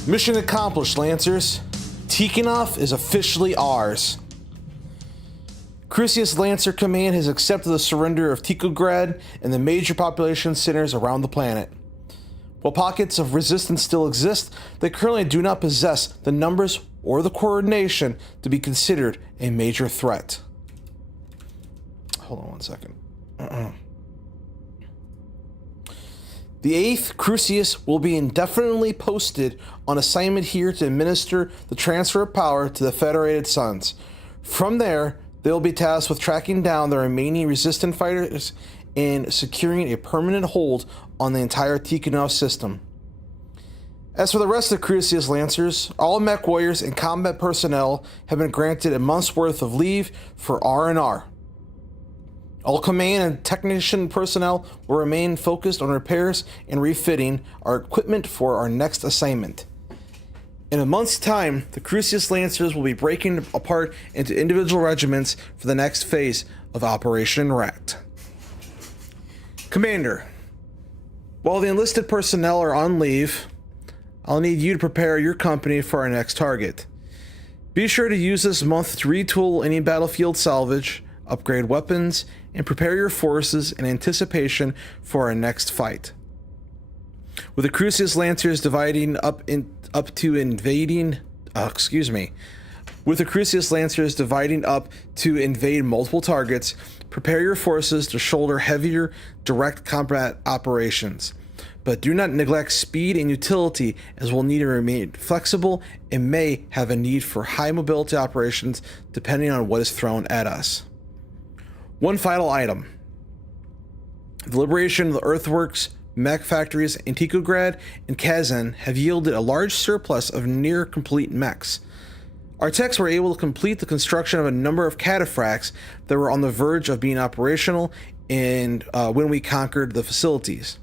Mission accomplished, Lancers. Tikhonov is officially ours. Crucis Lancer Command has accepted the surrender of Tikhograd and the major population centers around the planet. While pockets of resistance still exist, they currently do not possess the numbers or the coordination to be considered a major threat. Hold on one second. The 8th Crucis will be indefinitely posted on assignment here to administer the transfer of power to the Federated Sons. From there, they will be tasked with tracking down the remaining resistant fighters and securing a permanent hold on the entire Tikhonov system. As for the rest of the Crucis Lancers, all mech warriors and combat personnel have been granted a month's worth of leave for R&R. All command and technician personnel will remain focused on repairs and refitting our equipment for our next assignment. In a month's time, the Crucis Lancers will be breaking apart into individual regiments for the next phase of Operation Rat. Commander, while the enlisted personnel are on leave, I'll need you to prepare your company for our next target. Be sure to use this month to retool any battlefield salvage, upgrade weapons, and prepare your forces in anticipation for our next fight. With the Crucis Lancers dividing With the Crucis Lancers dividing up to invade multiple targets, prepare your forces to shoulder heavier direct combat operations. But do not neglect speed and utility, as we'll need to remain flexible and may have a need for high mobility operations depending on what is thrown at us. One final item. The liberation of the earthworks, mech factories in Tikhograd and Kazan have yielded a large surplus of near complete mechs. Our techs were able to complete the construction of a number of cataphracts that were on the verge of being operational and when we conquered the facilities.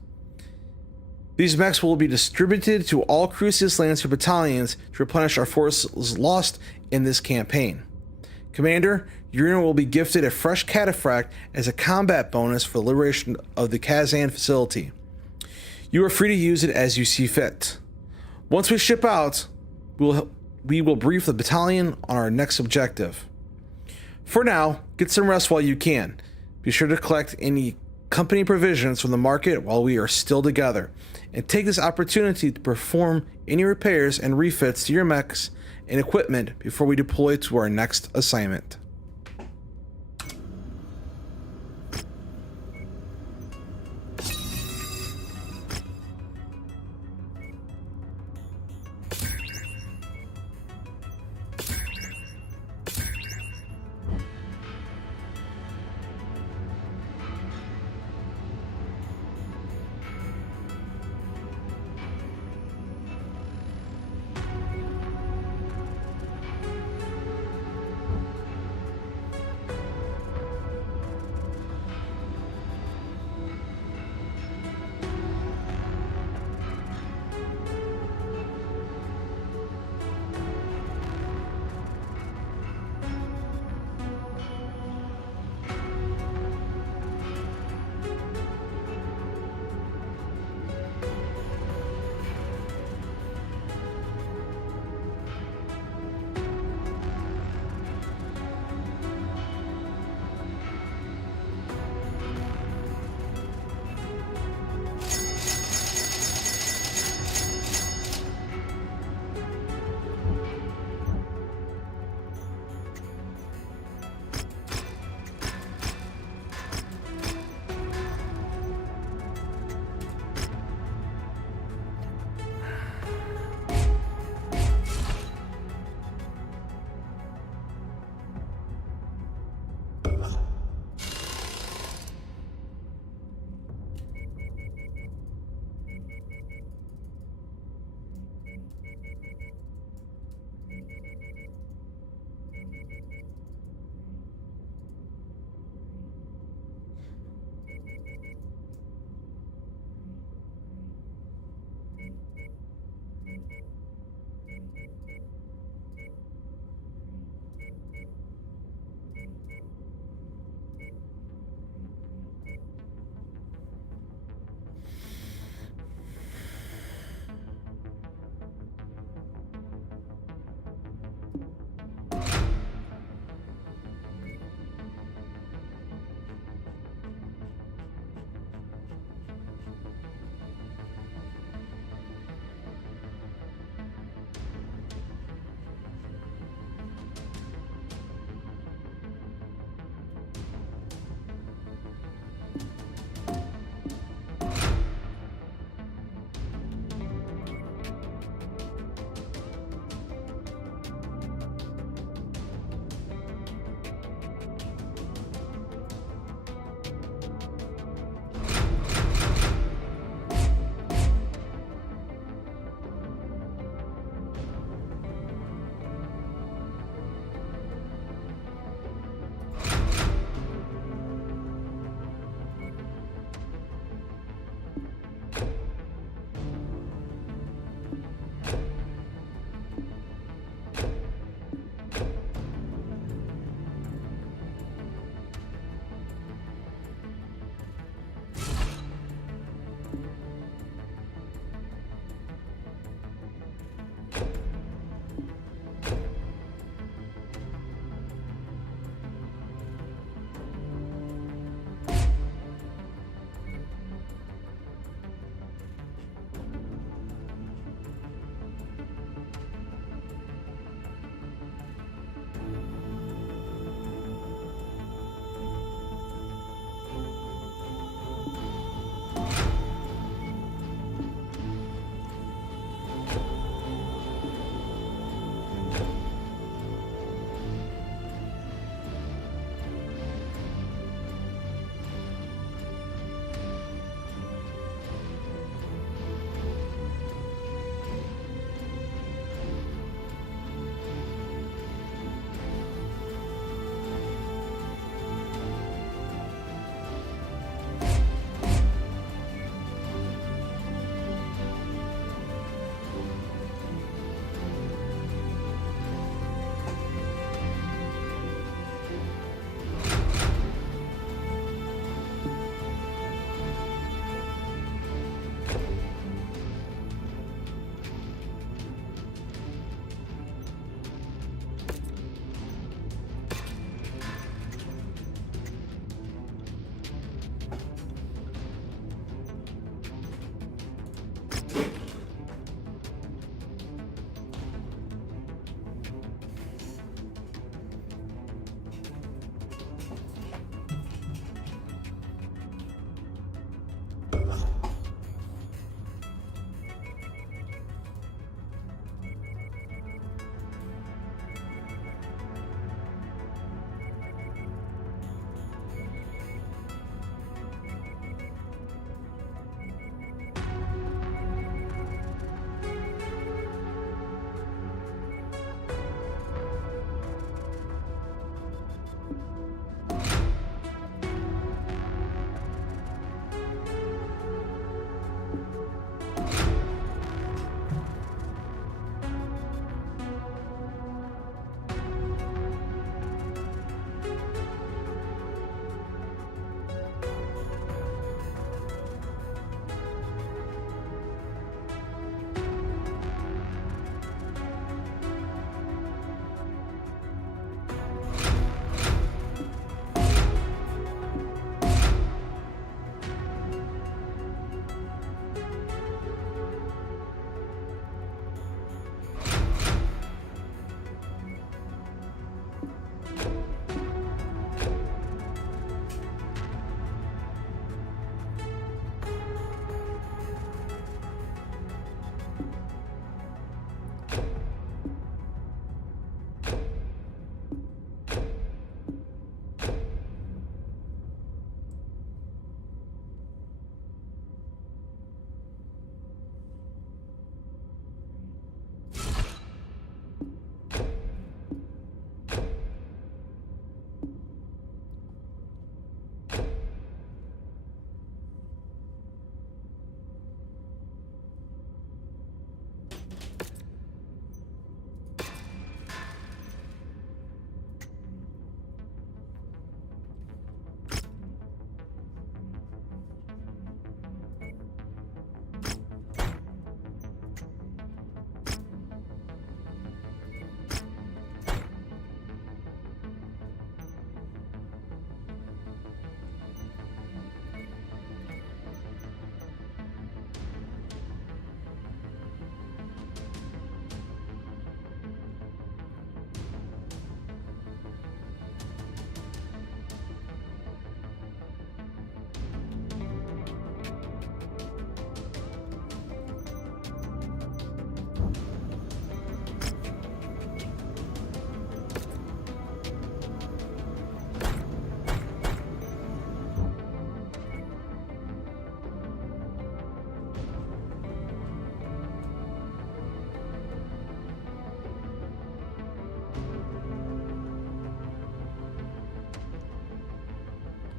These mechs will be distributed to all Crucius Lancer battalions to replenish our forces lost in this campaign. Commander, your unit will be gifted a fresh cataphract as a combat bonus for the liberation of the Kazan facility. You are free to use it as you see fit. Once we ship out, we will brief the battalion on our next objective. For now, get some rest while you can. Be sure to collect any company provisions from the market while we are still together, and take this opportunity to perform any repairs and refits to your mechs and equipment before we deploy to our next assignment.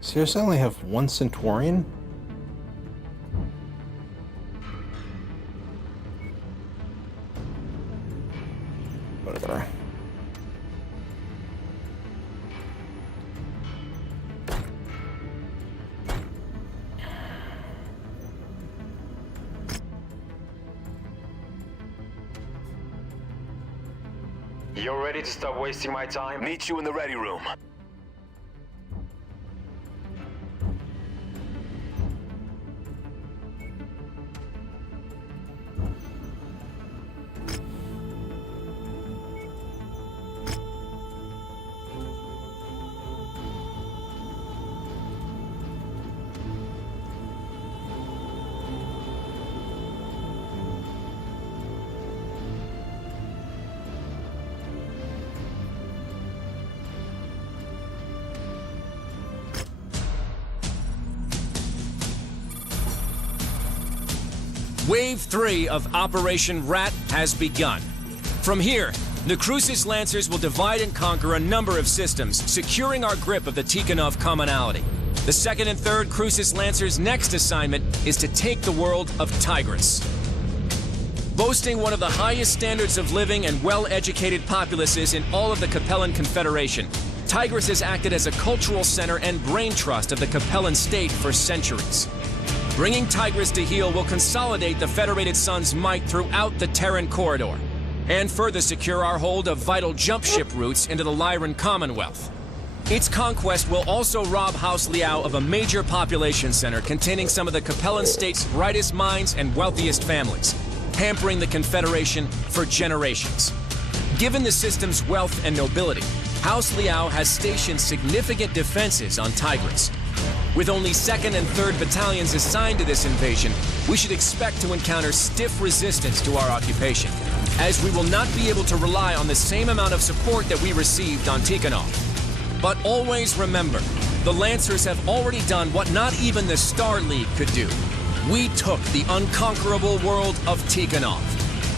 Seriously, I only have one Centurion? Whatever. You're ready to stop wasting my time? Meet you in the ready room. Wave 3 of Operation Rat has begun. From here, the Kestrel Lancers will divide and conquer a number of systems, securing our grip of the Tikhonov commonality. The second and third Kestrel Lancers' next assignment is to take the world of Tigris. Boasting one of the highest standards of living and well-educated populaces in all of the Capellan Confederation, Tigris has acted as a cultural center and brain trust of the Capellan state for centuries. Bringing Tigris to heel will consolidate the Federated Sun's might throughout the Terran corridor, and further secure our hold of vital jump ship routes into the Lyran Commonwealth. Its conquest will also rob House Liao of a major population center containing some of the Capellan state's brightest minds and wealthiest families, hampering the Confederation for generations. Given the system's wealth and nobility, House Liao has stationed significant defenses on Tigris. With only 2nd and 3rd battalions assigned to this invasion, we should expect to encounter stiff resistance to our occupation, as we will not be able to rely on the same amount of support that we received on Tikhonov. But always remember, the Lancers have already done what not even the Star League could do. We took the unconquerable world of Tikhonov.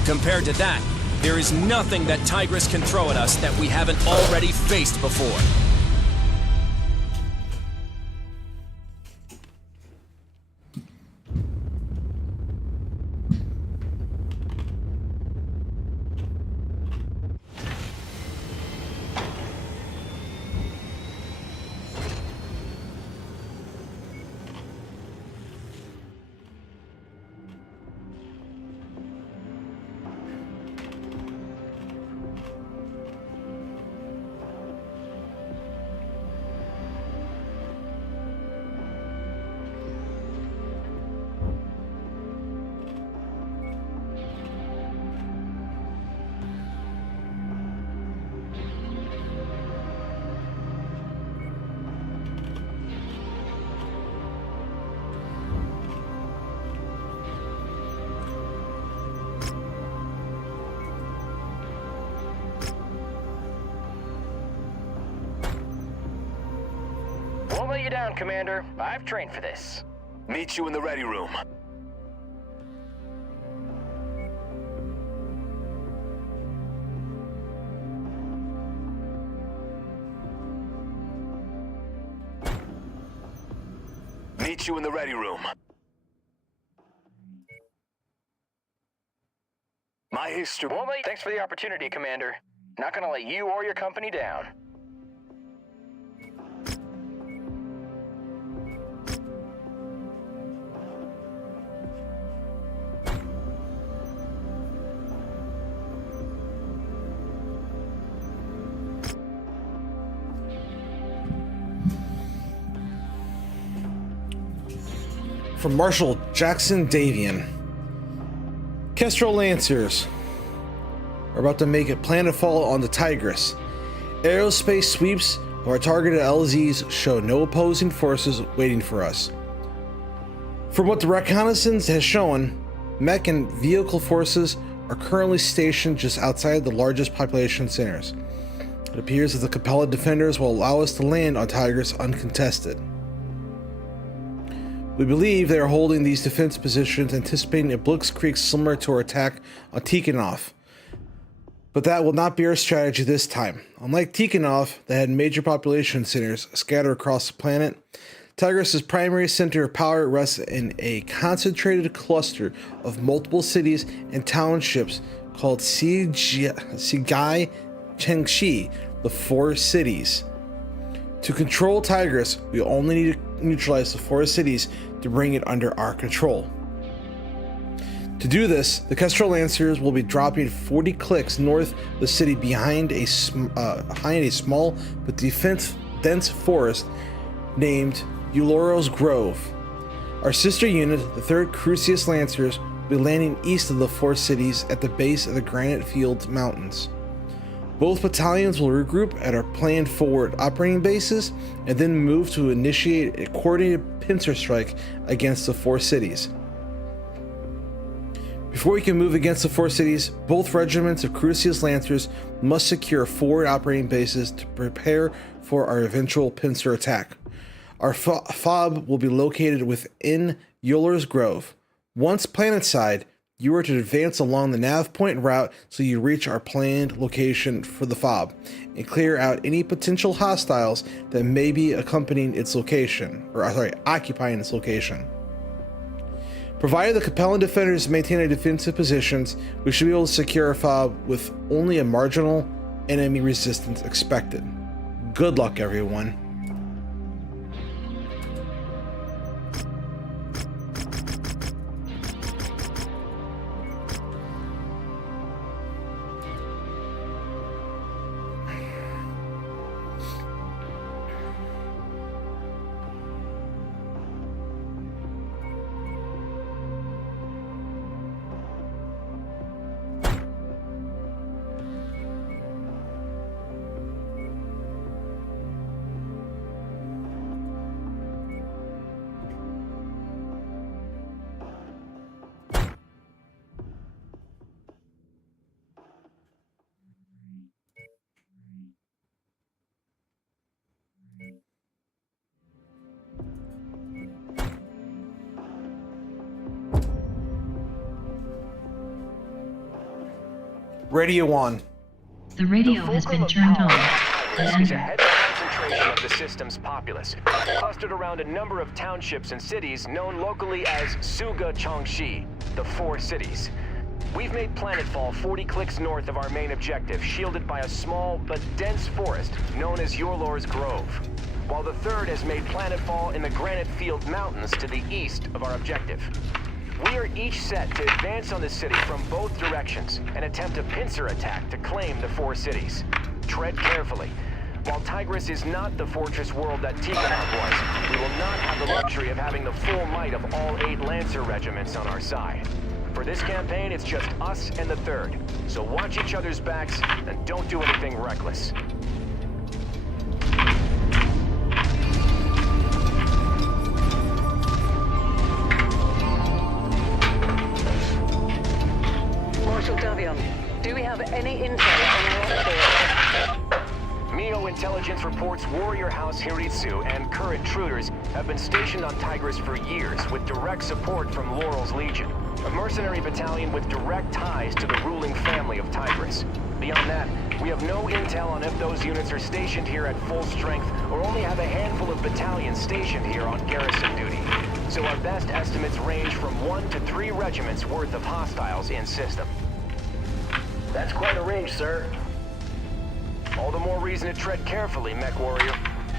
Compared to that, there is nothing that Tigris can throw at us that we haven't already faced before. Won't let you down, Commander. I've trained for this. Meet you in the ready room. Meet you in the ready room. My history. Thanks for the opportunity, Commander. Not gonna let you or your company down. From Marshal Jackson Davian. Kestrel Lancers are about to make a planetfall on the Tigris. Aerospace sweeps of our targeted LZs show no opposing forces waiting for us. From what the reconnaissance has shown, mech and vehicle forces are currently stationed just outside the largest population centers. It appears that the Capella defenders will allow us to land on Tigris uncontested. We believe they are holding these defense positions anticipating a blitzkrieg similar to our attack on Tikhonov. But that will not be our strategy this time. Unlike Tikhonov, that had major population centers scattered across the planet, Tigris' primary center of power rests in a concentrated cluster of multiple cities and townships called Sigai Chengxi, the Four Cities. To control Tigris, we only need to neutralize the four cities to bring it under our control. To do this, the Kestrel Lancers will be dropping 40 clicks north of the city behind a small but dense forest named Euloro's Grove. Our sister unit, the 3rd Crucius Lancers, will be landing east of the four cities at the base of the Granite Field Mountains. Both battalions will regroup at our planned forward operating bases and then move to initiate a coordinated pincer strike against the four cities. Before we can move against the four cities, both regiments of Crucius Lancers must secure forward operating bases to prepare for our eventual pincer attack. Our FOB will be located within Euler's Grove. Once planetside, you are to advance along the nav point route so you reach our planned location for the FOB and clear out any potential hostiles that may be occupying its location. Provided the Capellan defenders maintain their defensive positions, we should be able to secure our FOB with only a marginal enemy resistance expected. Good luck, everyone. Radio on. The radio has been turned on. This is a heavy concentration of the system's populace, clustered around a number of townships and cities known locally as Suga Changxi, the Four Cities. We've made planetfall 40 clicks north of our main objective, shielded by a small but dense forest known as Euloro's Grove, while the 3rd has made planetfall in the Granite Field Mountains to the east of our objective. We are each set to advance on the city from both directions and attempt a pincer attack to claim the four cities. Tread carefully. While Tigris is not the fortress world that Tikhonov was, we will not have the luxury of having the full might of all 8 Lancer regiments on our side. For this campaign, it's just us and the 3rd, so watch each other's backs and don't do anything reckless. Marshal Davion, do we have any intel on our MEO intelligence reports Warrior House Hiritsu and current Truders have been stationed on Tigris for years with direct support from Laurel's Legion, a mercenary battalion with direct ties to the ruling family of Tigris. Beyond that, we have no intel on if those units are stationed here at full strength or only have a handful of battalions stationed here on garrison duty. So our best estimates range from 1 to 3 regiments worth of hostiles in system. That's quite a range, sir. All the more reason to tread carefully, MechWarrior.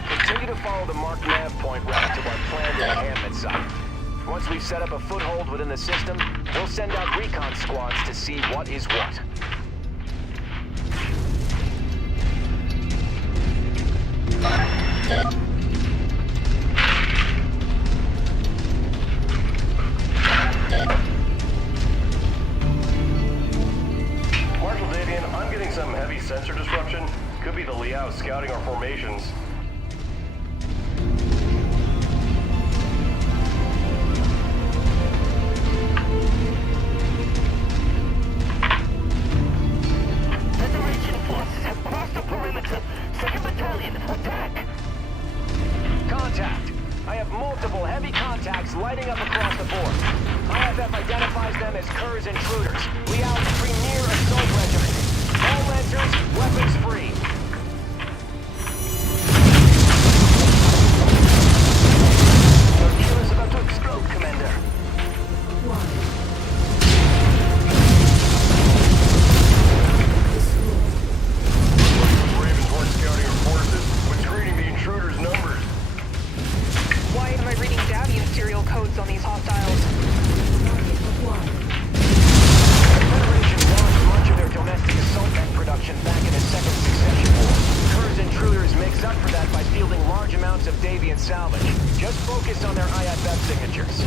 Continue to follow the marked nav point route to our planned encampment site. Once we've set up a foothold within the system, we'll send out recon squads to see what is what. Marshal Davian, I'm getting some heavy sensor disruption. Could be the Liao scouting our formations. Federation forces have crossed the perimeter. 2nd Battalion, attack! Contact! I have multiple heavy contacts lighting up across the board. IFF identifies them as Kur's intruders, Liao's premier assault regiment. All salvage. Just focus on their IFF signatures.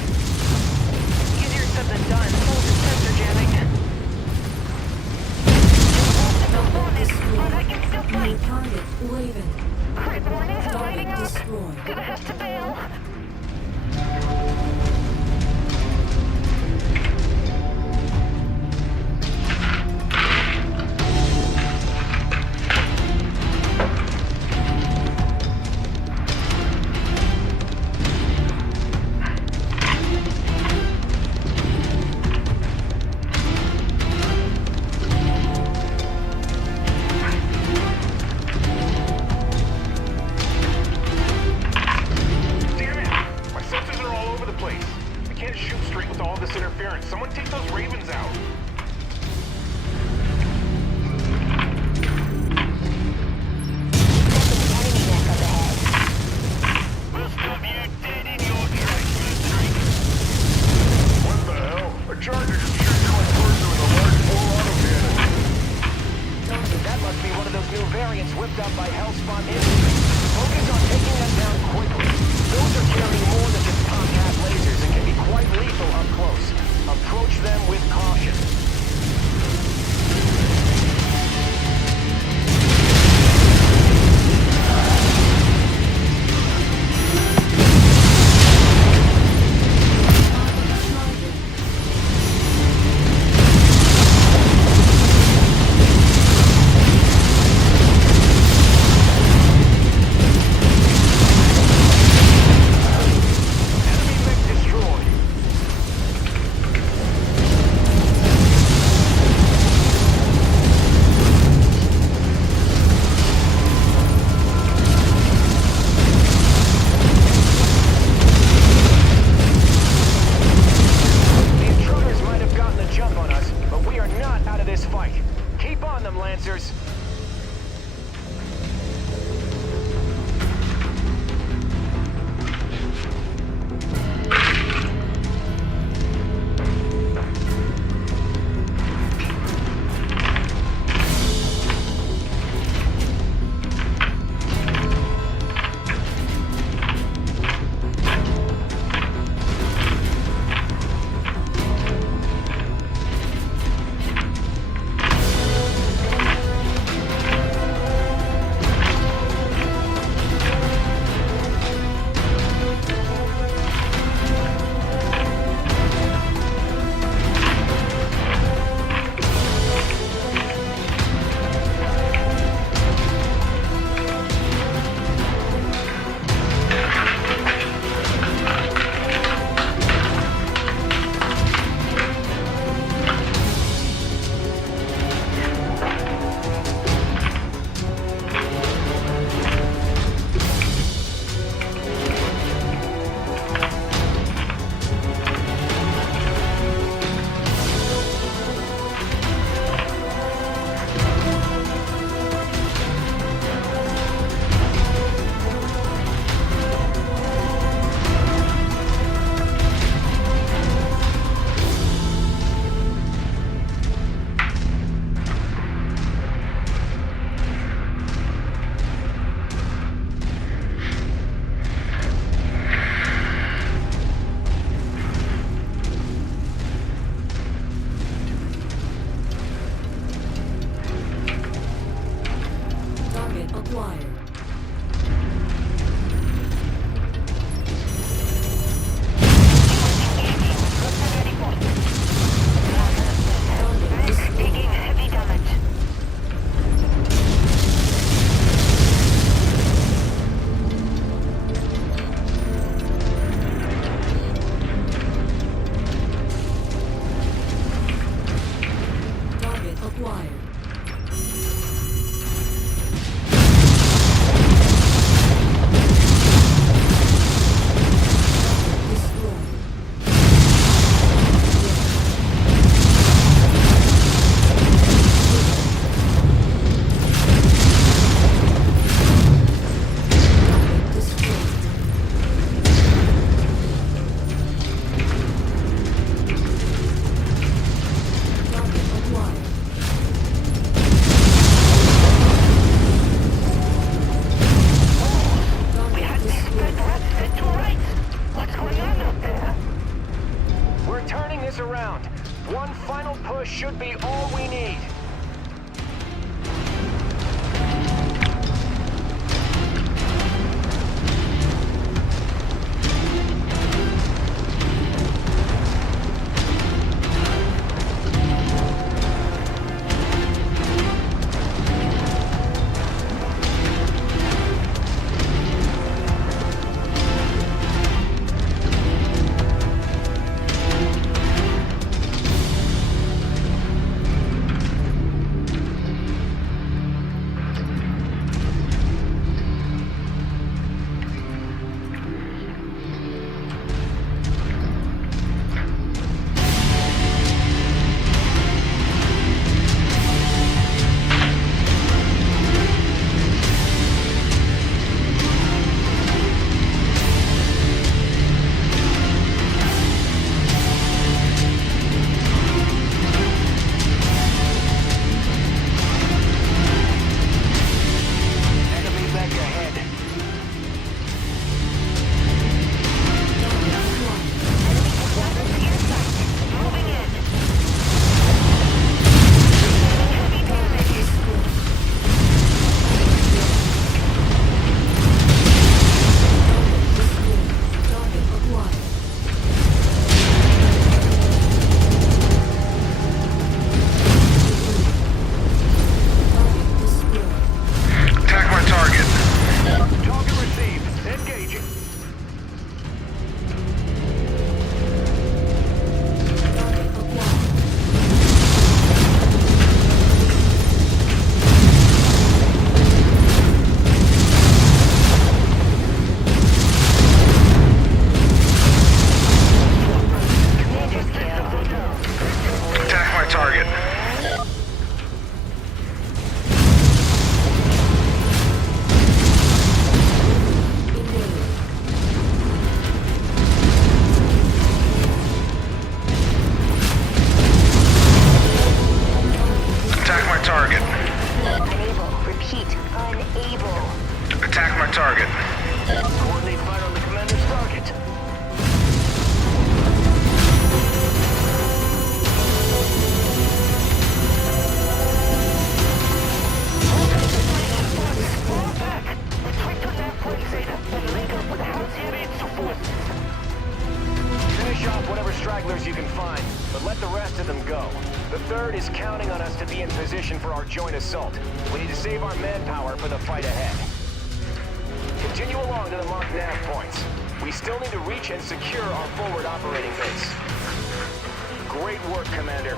Easier said than done. Soldier sensor jamming. New target, Raven. Target destroyed. Gonna have to bail. Damn it! My sensors are all over the place. I can't shoot straight with all this interference. Someone take those ravens out. Most of you dead in your tracks, Mercenaries. What the hell? A charger just shot through my torso with a large full autocannon. That must be one of those new variants whipped up by Hellspawn Industries. Focus on taking them down quickly. Those are carrying more than just Tomcat lasers and can be quite lethal up close. Approach them with caution. Enemy mech destroyed. The intruders might have gotten the jump on us, but we are not out of this fight. Keep on them, Lancers. Target acquired. Taking heavy damage. Target acquired. target. Coordinate fire on the commander's target. Finish off whatever stragglers you can find, but let the rest of them go. The 3rd is counting on us to be in position for our joint assault. We need to save our manpower for the fight ahead. Continue along to the marked nav points. We still need to reach and secure our forward operating base. Great work, Commander.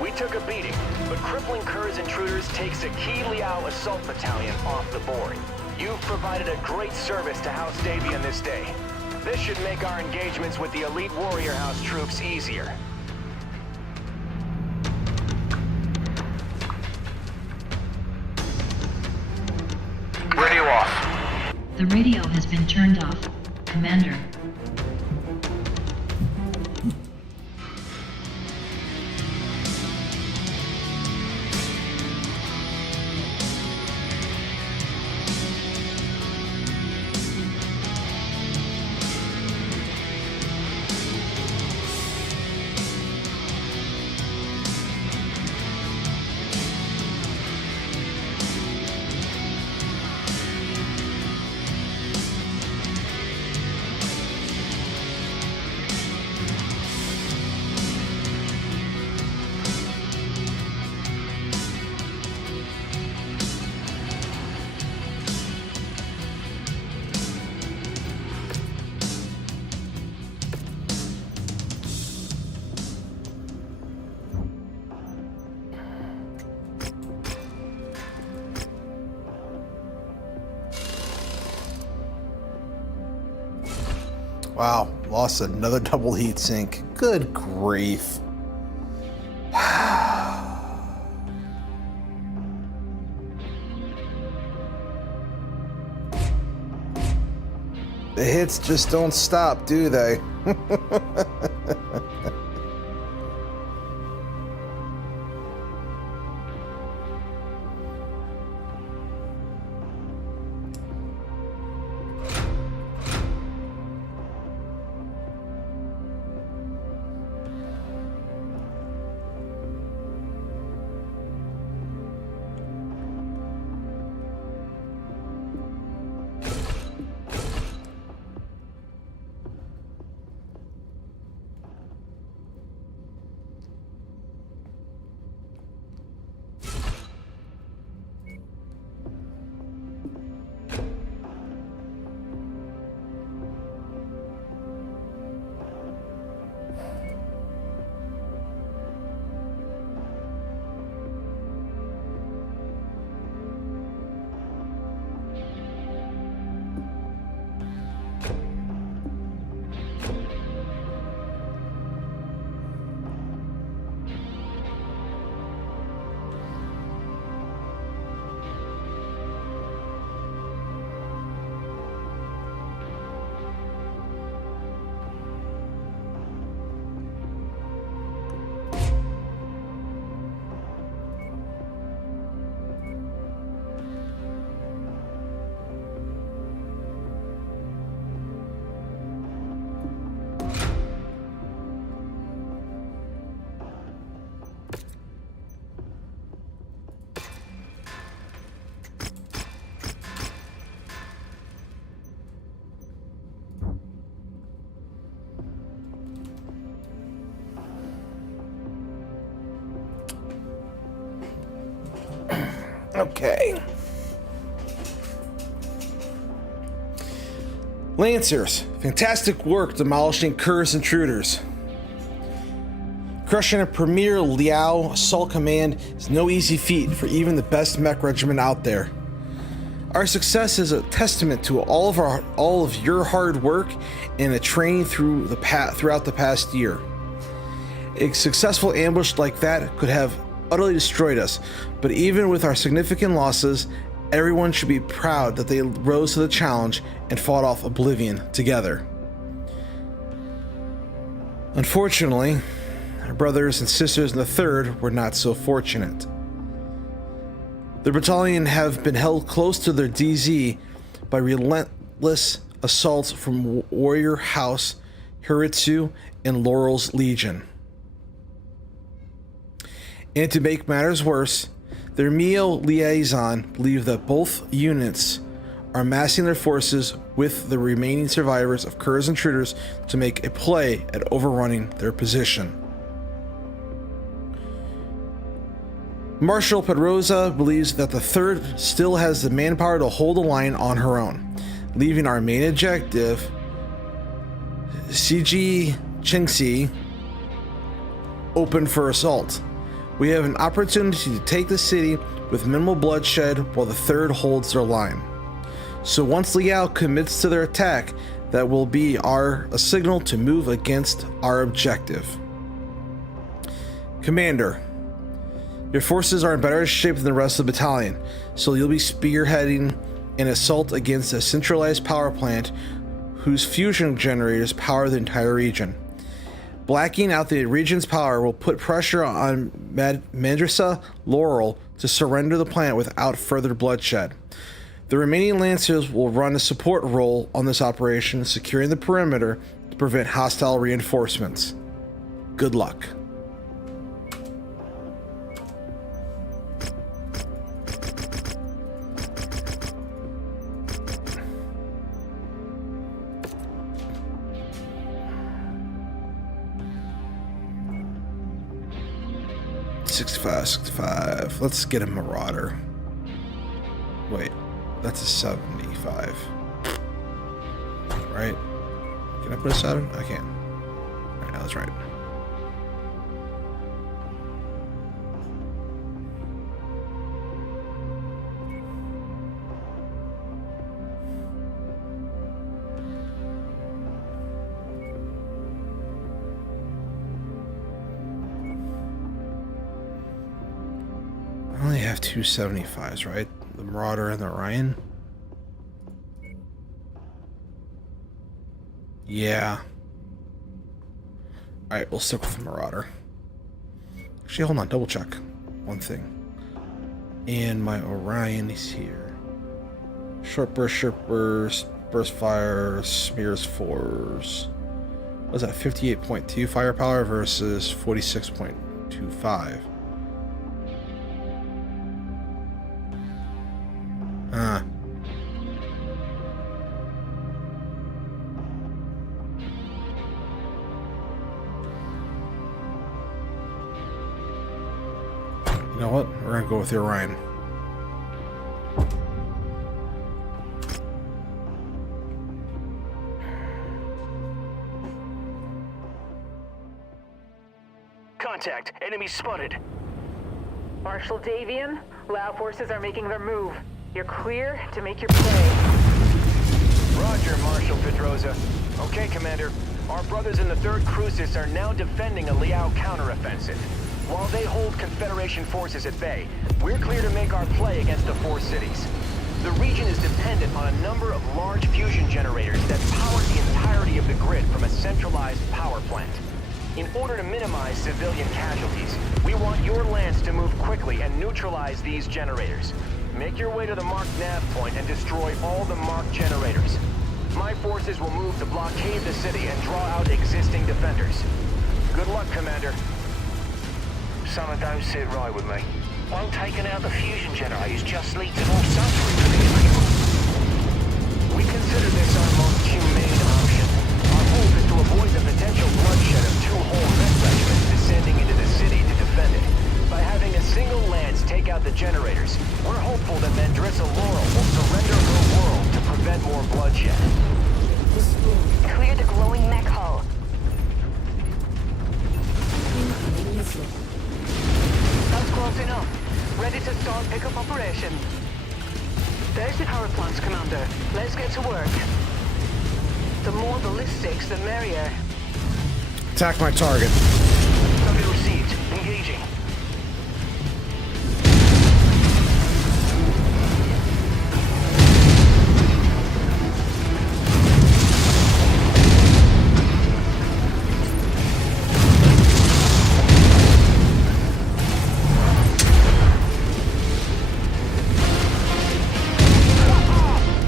We took a beating, but crippling Kerr's intruders takes a key Liao assault battalion off the board. You've provided a great service to House Davian this day. This should make our engagements with the elite Warrior House troops easier. Radio off. The radio has been turned off, Commander. Wow, lost another double heat sink. Good grief. The hits just don't stop, do they? Okay. Lancers, fantastic work demolishing Kerr's intruders. Crushing a premier Liao assault command is no easy feat for even the best mech regiment out there. Our success is a testament to all of your hard work and the training throughout the past year. A successful ambush like that could have utterly destroyed us, but even with our significant losses, everyone should be proud that they rose to the challenge and fought off oblivion together. Unfortunately, our brothers and sisters in the 3rd were not so fortunate. The battalion have been held close to their DZ, by relentless assaults from Warrior House, Hiritsu, and Laurel's Legion. And to make matters worse, their Mio liaison believe that both units are massing their forces with the remaining survivors of Kerr's intruders to make a play at overrunning their position. Marshal Pedroza believes that the Third still has the manpower to hold the line on her own, leaving our main objective, CG Chingxi, open for assault. We have an opportunity to take the city with minimal bloodshed while the Third holds their line. So once Liao commits to their attack, that will be a signal to move against our objective. Commander, your forces are in better shape than the rest of the battalion, so you'll be spearheading an assault against a centralized power plant whose fusion generators power the entire region. Blacking out the region's power will put pressure on Mandrisa Laurel to surrender the plant without further bloodshed. The remaining Lancers will run a support role on this operation, securing the perimeter to prevent hostile reinforcements. Good luck. $65. Let's get a Marauder. Wait, that's a 75. Right? Can I put a 7? I can. Alright, now that's right. I only have two 75s, right? The Marauder and the Orion? Yeah. Alright, we'll stick with the Marauder. Actually, hold on, double check one thing. And my Orion is here. Short burst, burst fire, smears 4s. What was that, 58.2 firepower versus 46.25? You know what? We're gonna go with the Orion. Contact. Enemy spotted. Marshal Davian, Lao forces are making their move. You're clear to make your play. Roger, Marshal Pedroza. Okay, Commander. Our brothers in the 3rd Crucis are now defending a Liao counteroffensive. While they hold Confederation forces at bay, we're clear to make our play against the 4 cities. The region is dependent on a number of large fusion generators that power the entirety of the grid from a centralized power plant. In order to minimize civilian casualties, we want your Lance to move quickly and neutralize these generators. Make your way to the marked nav point and destroy all the marked generators. My forces will move to blockade the city and draw out existing defenders. Good luck, Commander. Something don't sit right with me. Won't taking out the fusion generators just lead to more suffering for these people? We consider this our most humane option. Our hope is to avoid the potential bloodshed of 2 whole mech regiments descending into the city to defend it. By having a single Lance take out the generators, we're hopeful that Mandrisa Laurel will surrender her world to prevent more bloodshed. Clear the glowing mech hull. That's close enough. Ready to start pickup operations. There's the power plants, Commander. Let's get to work. The more ballistics, the merrier. Attack my target. Target received. Engaging.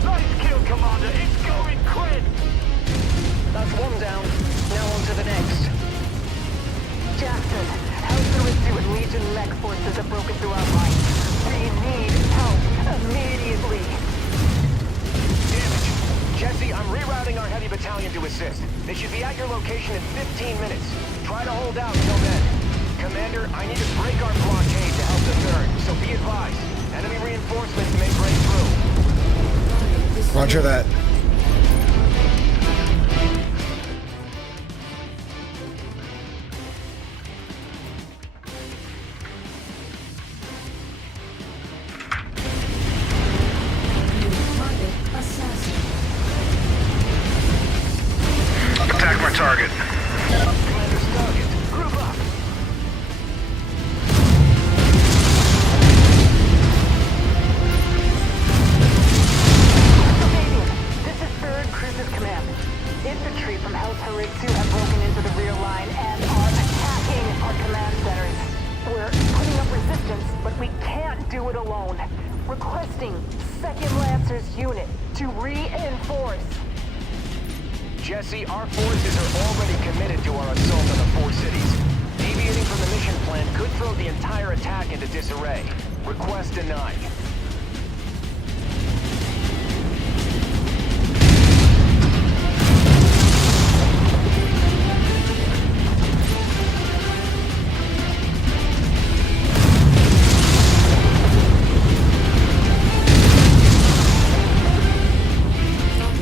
Nice kill, heavy battalion to assist. They should be at your location in 15 minutes. Try to hold out till then. Commander, I need to break our blockade to help the third, so be advised. Enemy reinforcements may break through. Roger that. Attack my target. Commander's target. Group up. This is 3rd Cruises Command. Infantry from House Haritsu have broken into the rear line and are attacking our command centers. We're putting up resistance, but we can't do it alone. Requesting 2nd Lancers unit to reinforce. Jesse, our forces are already committed to our assault on the 4 cities. Deviating from the mission plan could throw the entire attack into disarray. Request denied.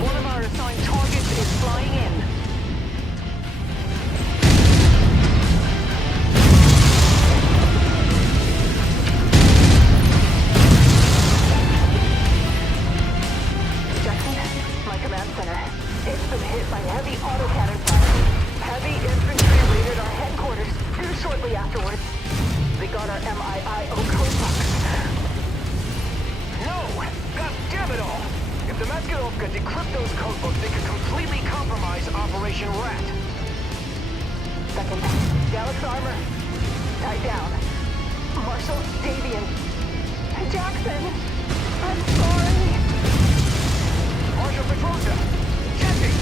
One of our assigned targets is flying in. Jackson, my command center. It's been hit by heavy autocannon fire. Heavy infantry raided our headquarters shortly afterwards. They got our MIIO code box. No! God damn it all! If the Maskirovka decrypt those codebooks, they could completely compromise Operation Rat. 2nd, Galax armor. Tied down. Marshal Davian. Jackson, I'm sorry. Marshal Petrosa! Jesse!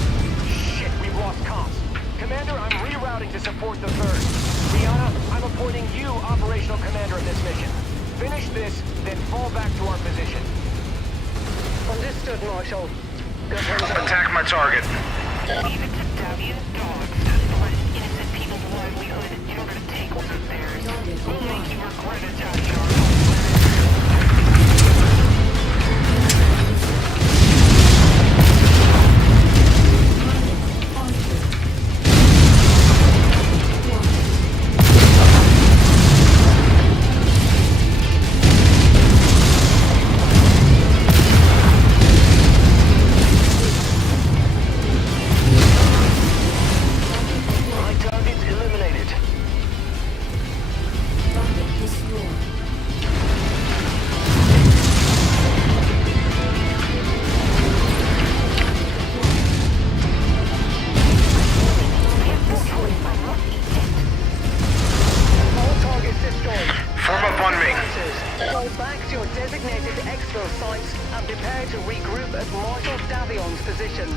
Shit, we've lost comms. Commander, I'm rerouting to support the 3rd. Rihanna, I'm appointing you operational commander of this mission. Finish this, then fall back to our position. Understood, Marshal. Attack my target. Even to W, dogs just let innocent people's livelihood in order to take what is theirs. Will make you regret it, Johnny. Go back to your designated exfil sites and prepare to regroup at Marshal Davion's position.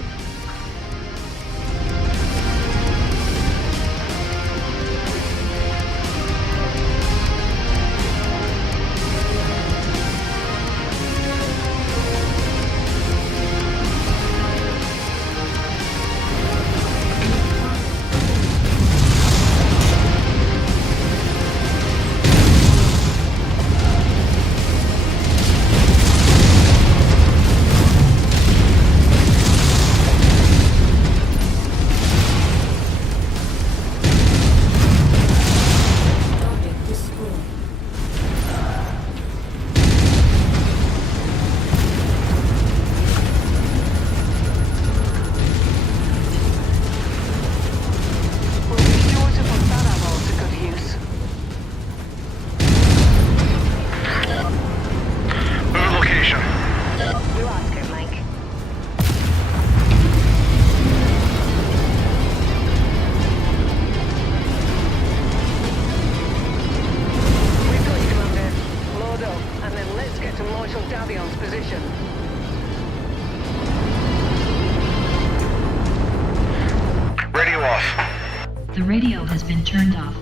The radio has been turned off,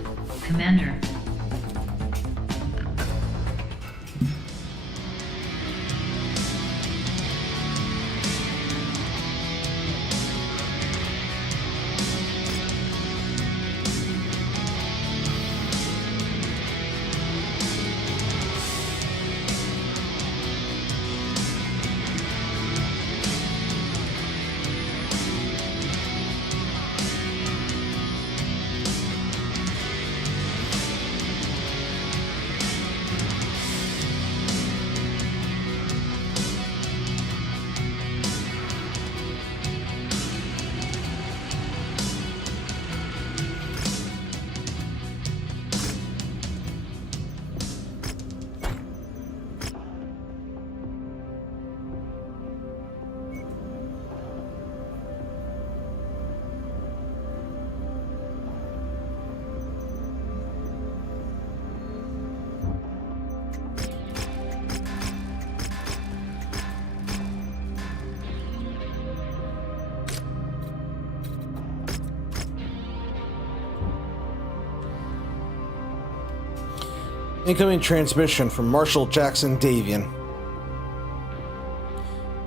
Commander. Incoming transmission from Marshal Jackson Davian.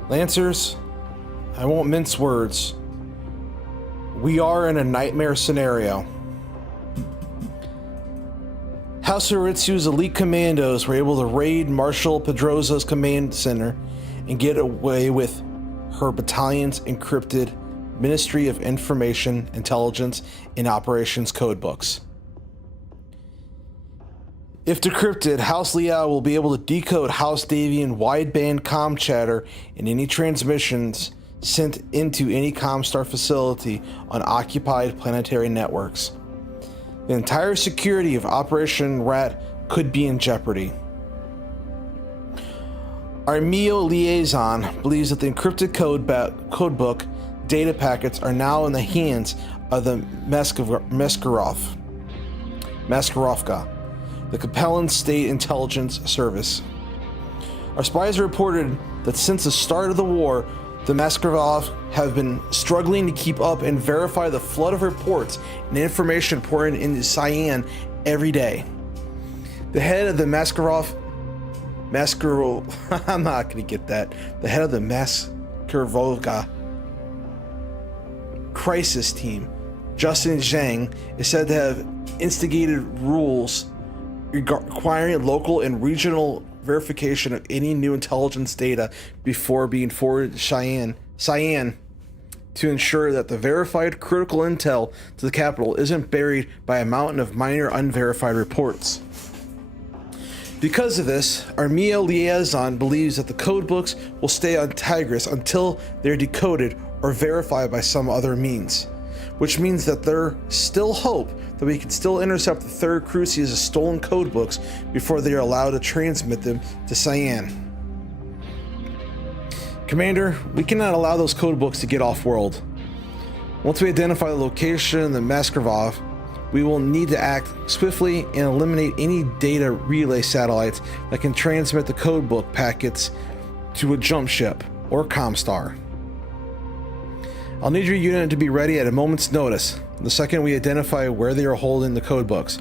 Lancers, I won't mince words. We are in a nightmare scenario. House Aritsu's elite commandos were able to raid Marshal Pedrosa's command center and get away with her battalion's encrypted Ministry of Information, Intelligence, and Operations codebooks. If decrypted, House Liao will be able to decode House Davian wideband comm chatter and any transmissions sent into any Comstar facility on occupied planetary networks. The entire security of Operation Rat could be in jeopardy. Our MEO liaison believes that the encrypted codebook data packets are now in the hands of the Maskarovka, the Capellan State Intelligence Service. Our spies reported that since the start of the war, the Maskarov have been struggling to keep up and verify the flood of reports and information pouring into Cyan every day. The head of the I'm not gonna get that. The head of the Maskarovka crisis team, Justin Zhang, is said to have instigated rules requiring local and regional verification of any new intelligence data before being forwarded to Cyan to ensure that the verified critical intel to the capital isn't buried by a mountain of minor unverified reports. Because of this, our MEO liaison believes that the codebooks will stay on Tigris until they're decoded or verified by some other means, which means that there's still hope that we can still intercept the third Crucia's stolen codebooks before they are allowed to transmit them to Cyan. Commander, we cannot allow those codebooks to get off-world. Once we identify the location of the Maskarov, we will need to act swiftly and eliminate any data relay satellites that can transmit the codebook packets to a jump ship or Comstar. I'll need your unit to be ready at a moment's notice, the second we identify where they are holding the codebooks.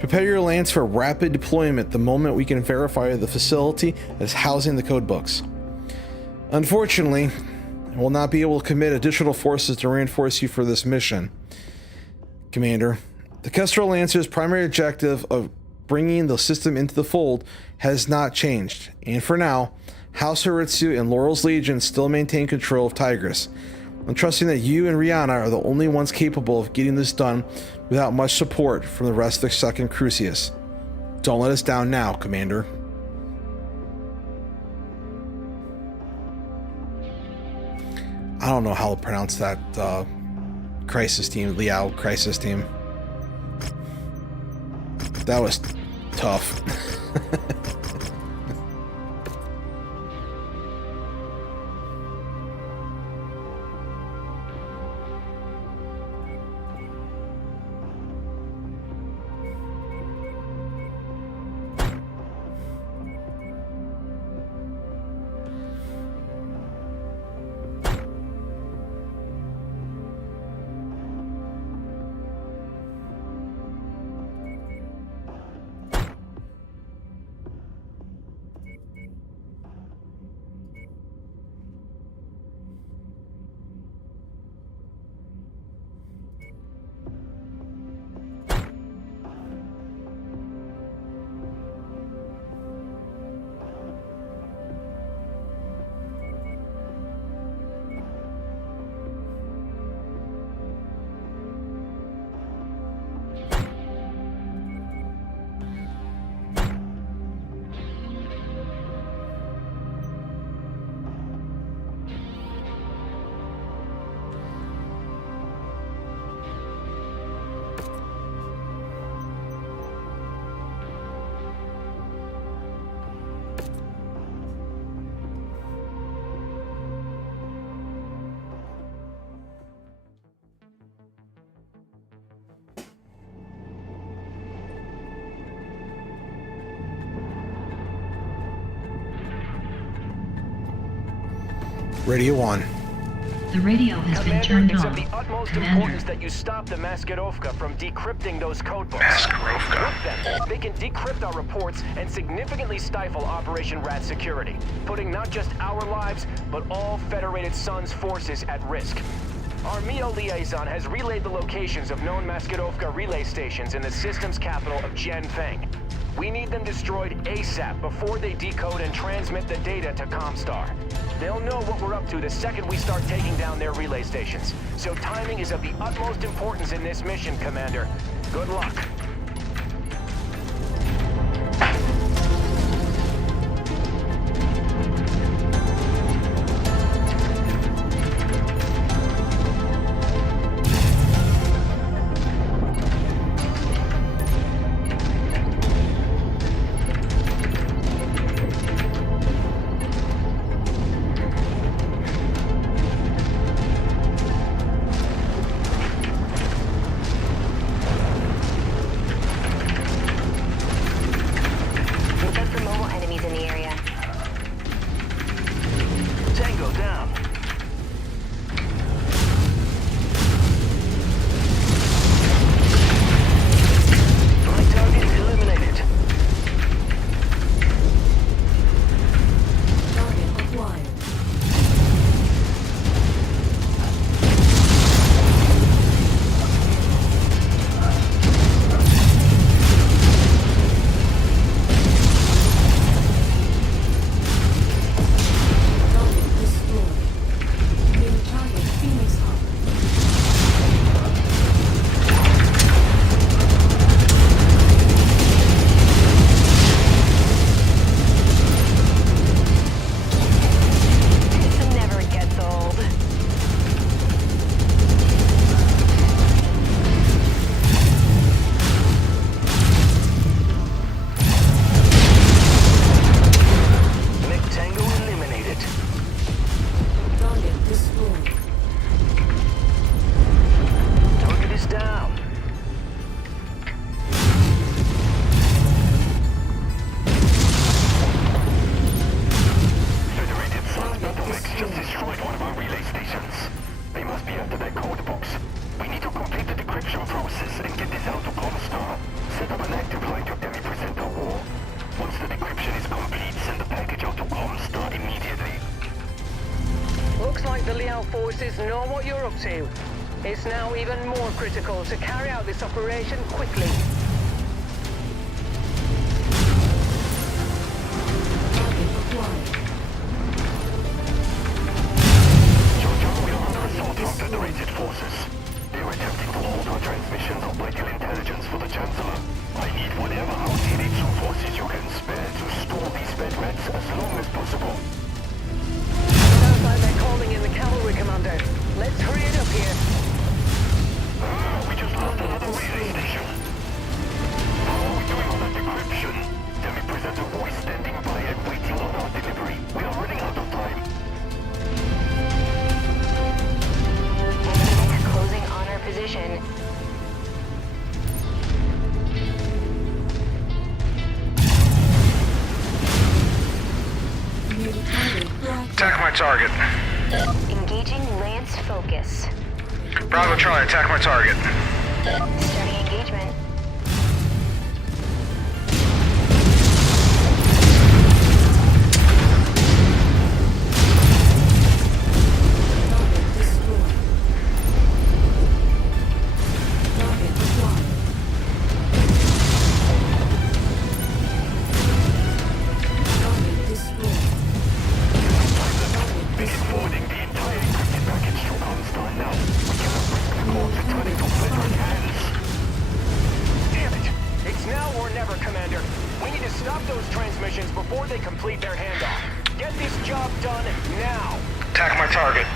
Prepare your lance for rapid deployment the moment we can verify the facility that is housing the codebooks. Unfortunately, I will not be able to commit additional forces to reinforce you for this mission. Commander, the Kestrel Lancers' primary objective of bringing the system into the fold has not changed, and for now, House Aritsu and Laurel's Legion still maintain control of Tigris. I'm trusting that you and Rihanna are the only ones capable of getting this done without much support from the rest of the Second Crucius. Don't let us down now, Commander. I don't know how to pronounce that crisis team, Liao crisis team. That was tough. Radio on. The radio has been Commander, turned it's on. of the utmost Commander. importance that you stop the Maskirovka from decrypting those codebooks. Maskirovka? With them, they can decrypt our reports and significantly stifle Operation Rat security, putting not just our lives, but all Federated Suns forces at risk. Our MEO liaison has relayed the locations of known Maskirovka relay stations in the system's capital of Jianfeng. We need them destroyed ASAP before they decode and transmit the data to Comstar. They'll know what we're up to the second we start taking down their relay stations. So timing is of the utmost importance in this mission, Commander. Good luck. Forces know what you're up to. It's now even more critical to carry out this operation quickly. We are under assault from Federated forces. They are attempting to hold our transmissions of vital intelligence for the Chancellor. I need whatever outdated forces you can spare to stall these bed rats as long as possible. Sounds like they're calling in the cavalry, Commander. Let's hurry it up here. We just lost another relay station. How are we doing on that decryption? Demi-Presenter voice standing by and waiting on our delivery. We are running out of time. Enemies closing on our position. Attack my target. Engaging Lance Focus. Bravo Charlie, attack my target. Starting engagement. Before they complete their handoff. Get this job done now. Attack my target.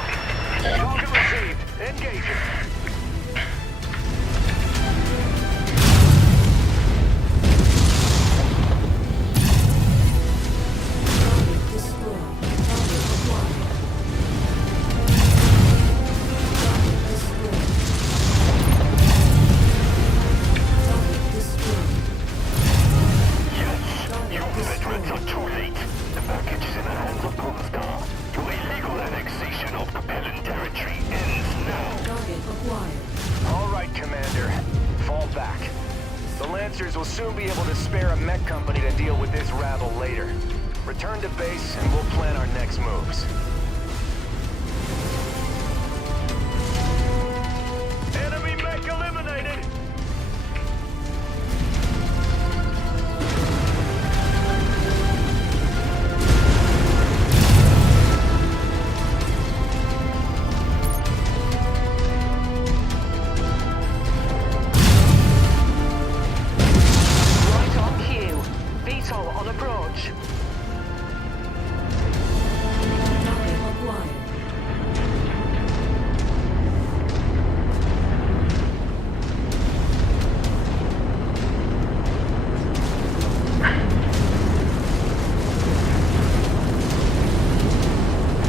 Target received. Engaging. Your illegal annexation of Capellan territory soon be able to spare a mech company to deal with this rabble later. Return to base and we'll plan our next moves. Enemy mech eliminated! Right on cue. VTOL on approach. Target acquired.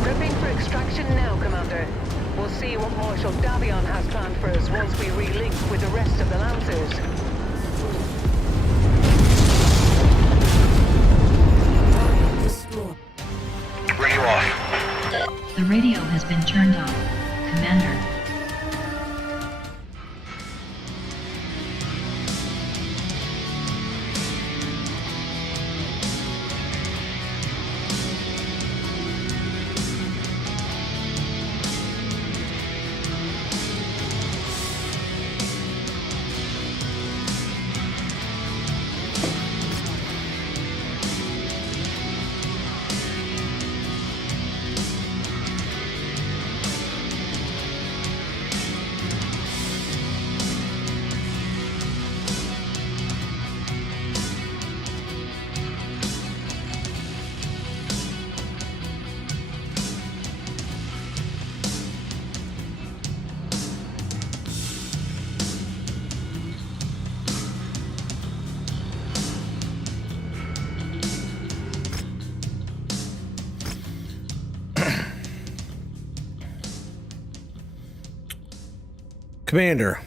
Prepping for extraction now, Commander. We'll see what Marshal Davion has planned for us once we relink with the rest of the Lancers. Target destroyed. Bring you off. The radio has been turned on. Commander. Commander,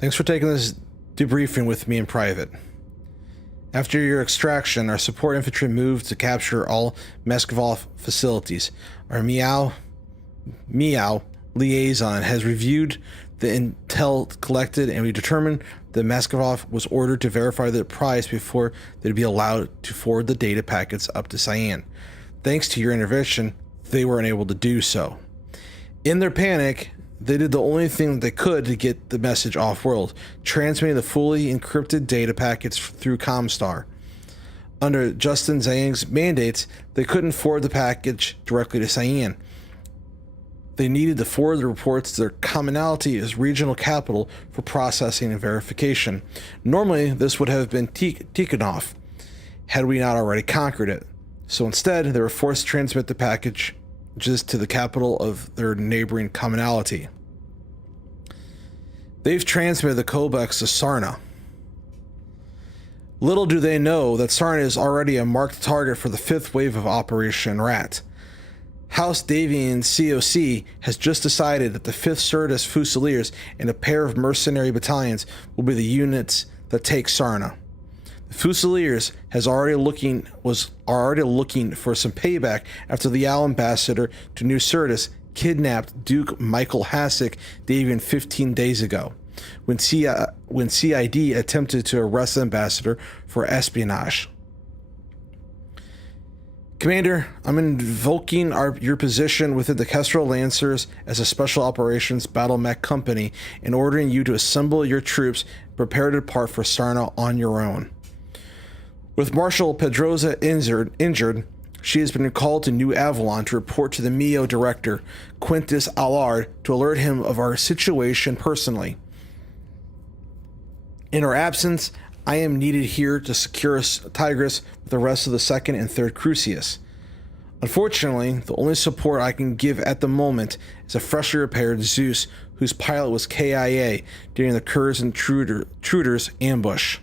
thanks for taking this debriefing with me in private. After your extraction, our support infantry moved to capture all Meskvov facilities. Our Meow liaison has reviewed the intel collected, and we determined that Meskvov was ordered to verify the price before they'd be allowed to forward the data packets up to Cyan. Thanks to your intervention, they were unable to do so. In their panic, they did the only thing that they could to get the message off-world, transmitting the fully encrypted data packets through Comstar. Under Justin Zhang's mandates, they couldn't forward the package directly to Cyan. They needed to forward the reports to their commonality as regional capital for processing and verification. Normally, this would have been Tikhonov, had we not already conquered it. So instead, they were forced to transmit the package just to the capital of their neighboring commonality. They've transmitted the codex to Sarna. Little do they know that Sarna is already a marked target for the 5th wave of Operation Rat. House Davian COC has just decided that the 5th Surdus Fusiliers and a pair of mercenary battalions will be the units that take Sarna. The Fusiliers was already looking for some payback after the Al ambassador to New Surdus kidnapped Duke Michael Hasek Davian 15 days ago, when CID attempted to arrest the ambassador for espionage. Commander, I'm invoking your position within the Kestrel Lancers as a Special Operations Battle Mech Company and ordering you to assemble your troops and prepare to depart for Sarna on your own. With Marshal Pedroza injured, she has been called to New Avalon to report to the MEO director, Quintus Allard, to alert him of our situation personally. In her absence, I am needed here to secure Tigris with the rest of the 2nd and 3rd Crucius. Unfortunately, the only support I can give at the moment is a freshly repaired Zeus, whose pilot was KIA during the Kurz intruders ambush.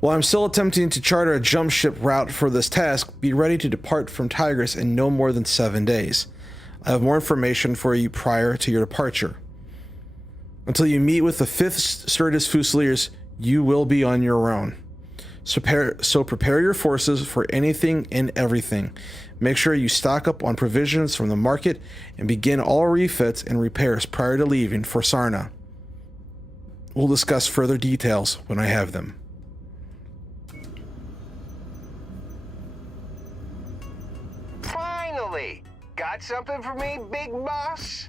While I'm still attempting to charter a jump ship route for this task, be ready to depart from Tigris in no more than 7 days. I have more information for you prior to your departure. Until you meet with the 5th Surdus Fusiliers, you will be on your own. So prepare your forces for anything and everything. Make sure you stock up on provisions from the market and begin all refits and repairs prior to leaving for Sarna. We'll discuss further details when I have them. Finally! Got something for me, big boss?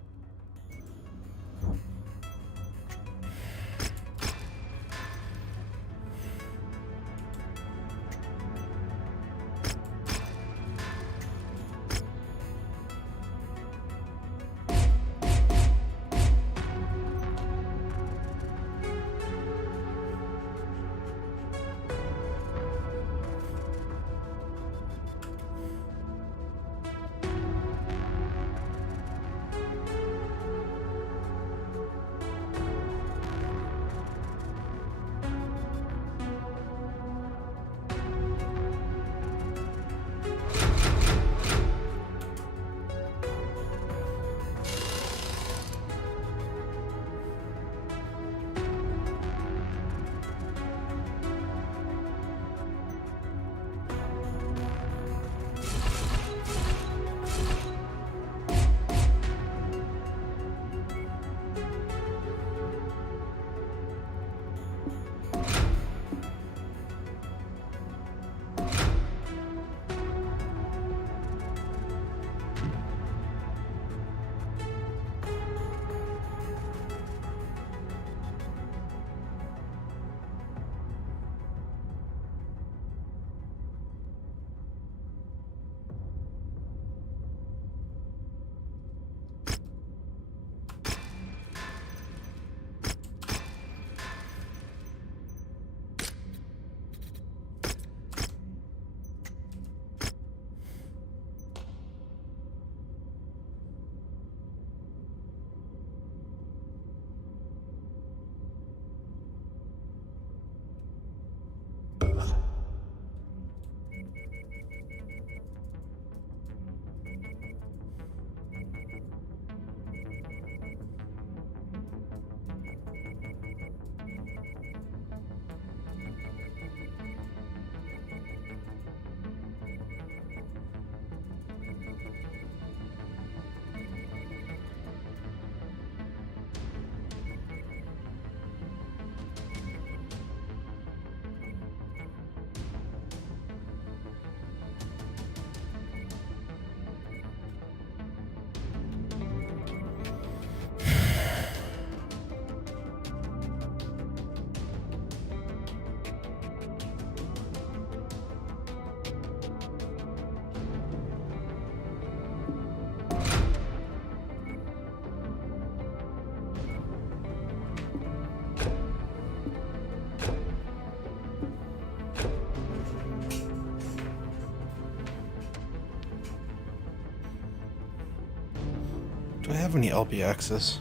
Do I have any LBXs?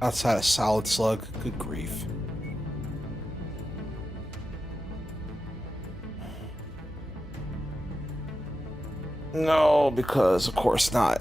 Outside of Solid Slug? Good grief. No, because of course not.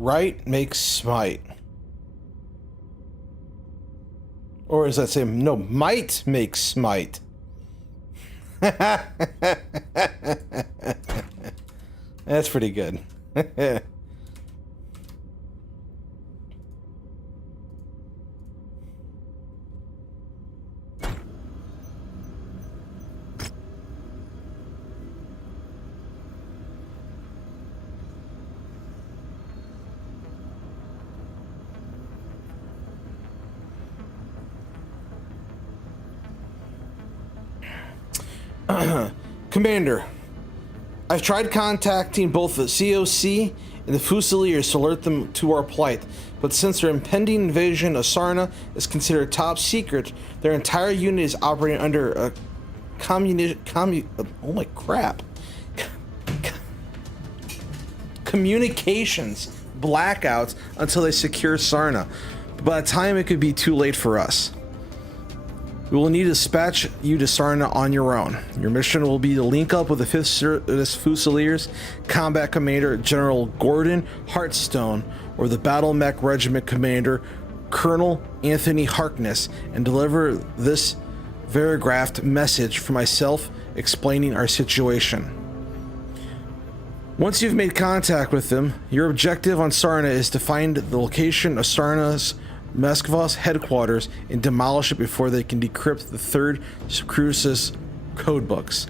Right makes smite. Or does that say, no, might makes smite? That's pretty good. Commander, I've tried contacting both the COC and the Fusiliers to alert them to our plight, but since their impending invasion of Sarna is considered top secret, their entire unit is operating under a communications blackouts until they secure Sarna. But by the time it could be too late for us. We will need to dispatch you to Sarna on your own. Your mission will be to link up with the 5th Service Fusiliers Combat Commander General Gordon Hartstone or the Battle Mech Regiment Commander Colonel Anthony Harkness and deliver this verigraphed message for myself explaining our situation. Once you've made contact with them, your objective on Sarna is to find the location of Sarna's Moskva's headquarters and demolish it before they can decrypt the 3rd Crucis codebooks.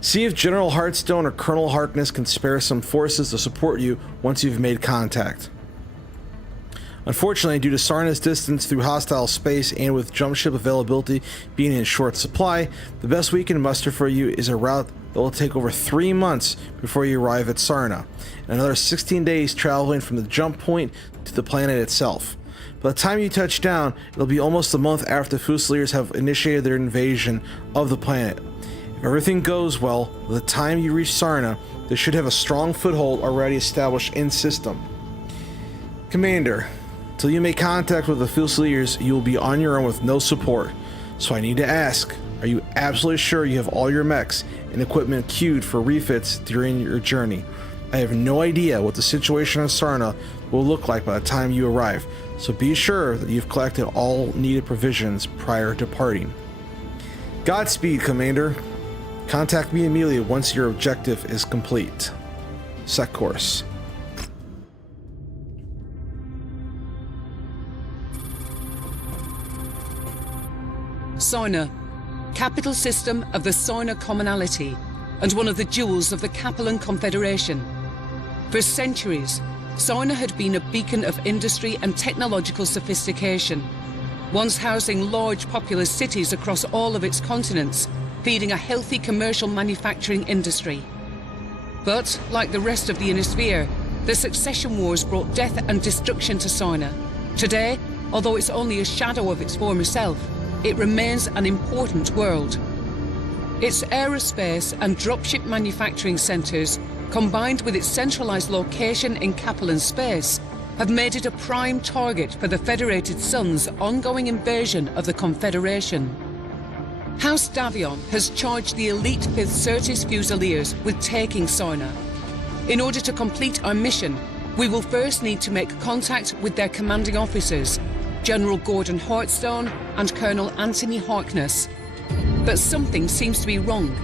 See if General Heartstone or Colonel Harkness can spare some forces to support you once you've made contact. Unfortunately, due to Sarna's distance through hostile space and with jump ship availability being in short supply, the best we can muster for you is a route that will take over 3 months before you arrive at Sarna, and another 16 days traveling from the jump point to the planet itself. By the time you touch down, it'll be almost a month after the Fusiliers have initiated their invasion of the planet. If everything goes well, by the time you reach Sarna, they should have a strong foothold already established in system. Commander, till you make contact with the Fusiliers, you will be on your own with no support. So I need to ask, are you absolutely sure you have all your mechs and equipment queued for refits during your journey? I have no idea what the situation on Sarna will look like by the time you arrive, so be sure that you've collected all needed provisions prior to departing. Godspeed, Commander. Contact me immediately once your objective is complete. Set course. Sarna, capital system of the Sarna Commonality, and one of the jewels of the Capellan Confederation. For centuries, Sarna had been a beacon of industry and technological sophistication, once housing large populous cities across all of its continents, feeding a healthy commercial manufacturing industry. But, like the rest of the Inner Sphere, the succession wars brought death and destruction to Sarna. Today, although it's only a shadow of its former self, it remains an important world. Its aerospace and dropship manufacturing centers, combined with its centralized location in Capellan space, have made it a prime target for the Federated Sun's ongoing invasion of the Confederation. House Davion has charged the elite 5th Certis Fusiliers with taking Sarna. In order to complete our mission, we will first need to make contact with their commanding officers, General Gordon Hartstone and Colonel Anthony Harkness. But something seems to be wrong.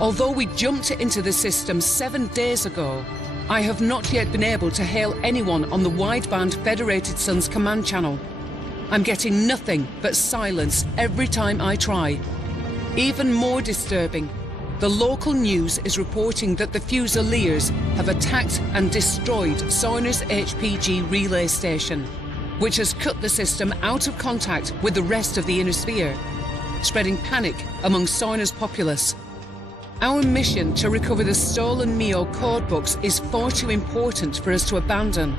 Although we jumped into the system 7 days ago, I have not yet been able to hail anyone on the wideband Federated Sun's command channel. I'm getting nothing but silence every time I try. Even more disturbing, the local news is reporting that the Fusiliers have attacked and destroyed Sarna's HPG relay station, which has cut the system out of contact with the rest of the Inner Sphere, spreading panic among Sarna's populace. Our mission to recover the stolen MEO codebooks is far too important for us to abandon.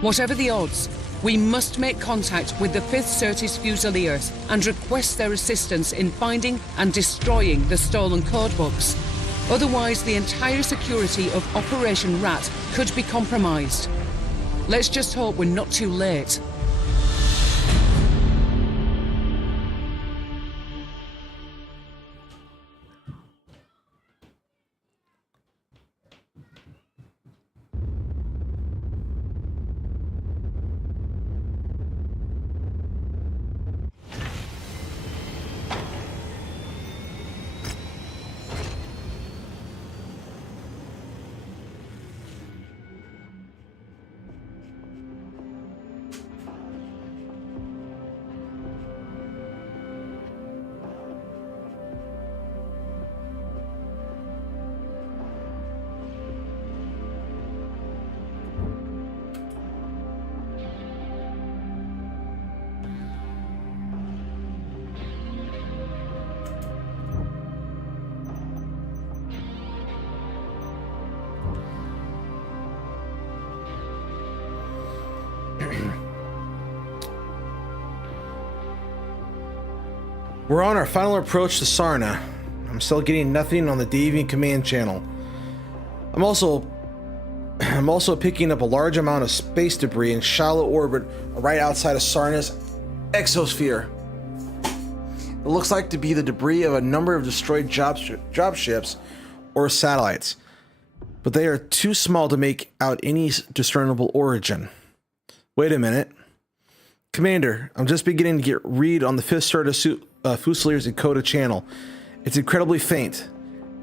Whatever the odds, we must make contact with the 5th Certis Fusiliers and request their assistance in finding and destroying the stolen codebooks. Otherwise, the entire security of Operation Rat could be compromised. Let's just hope we're not too late. We're on our final approach to Sarna. I'm still getting nothing on the Davian command channel. I'm also picking up a large amount of space debris in shallow orbit right outside of Sarna's exosphere. It looks like to be the debris of a number of destroyed drop ships or satellites, but they are too small to make out any discernible origin. Wait a minute. Commander, I'm just beginning to get read on the 5th Certus Fusilier's Dakota channel. It's incredibly faint.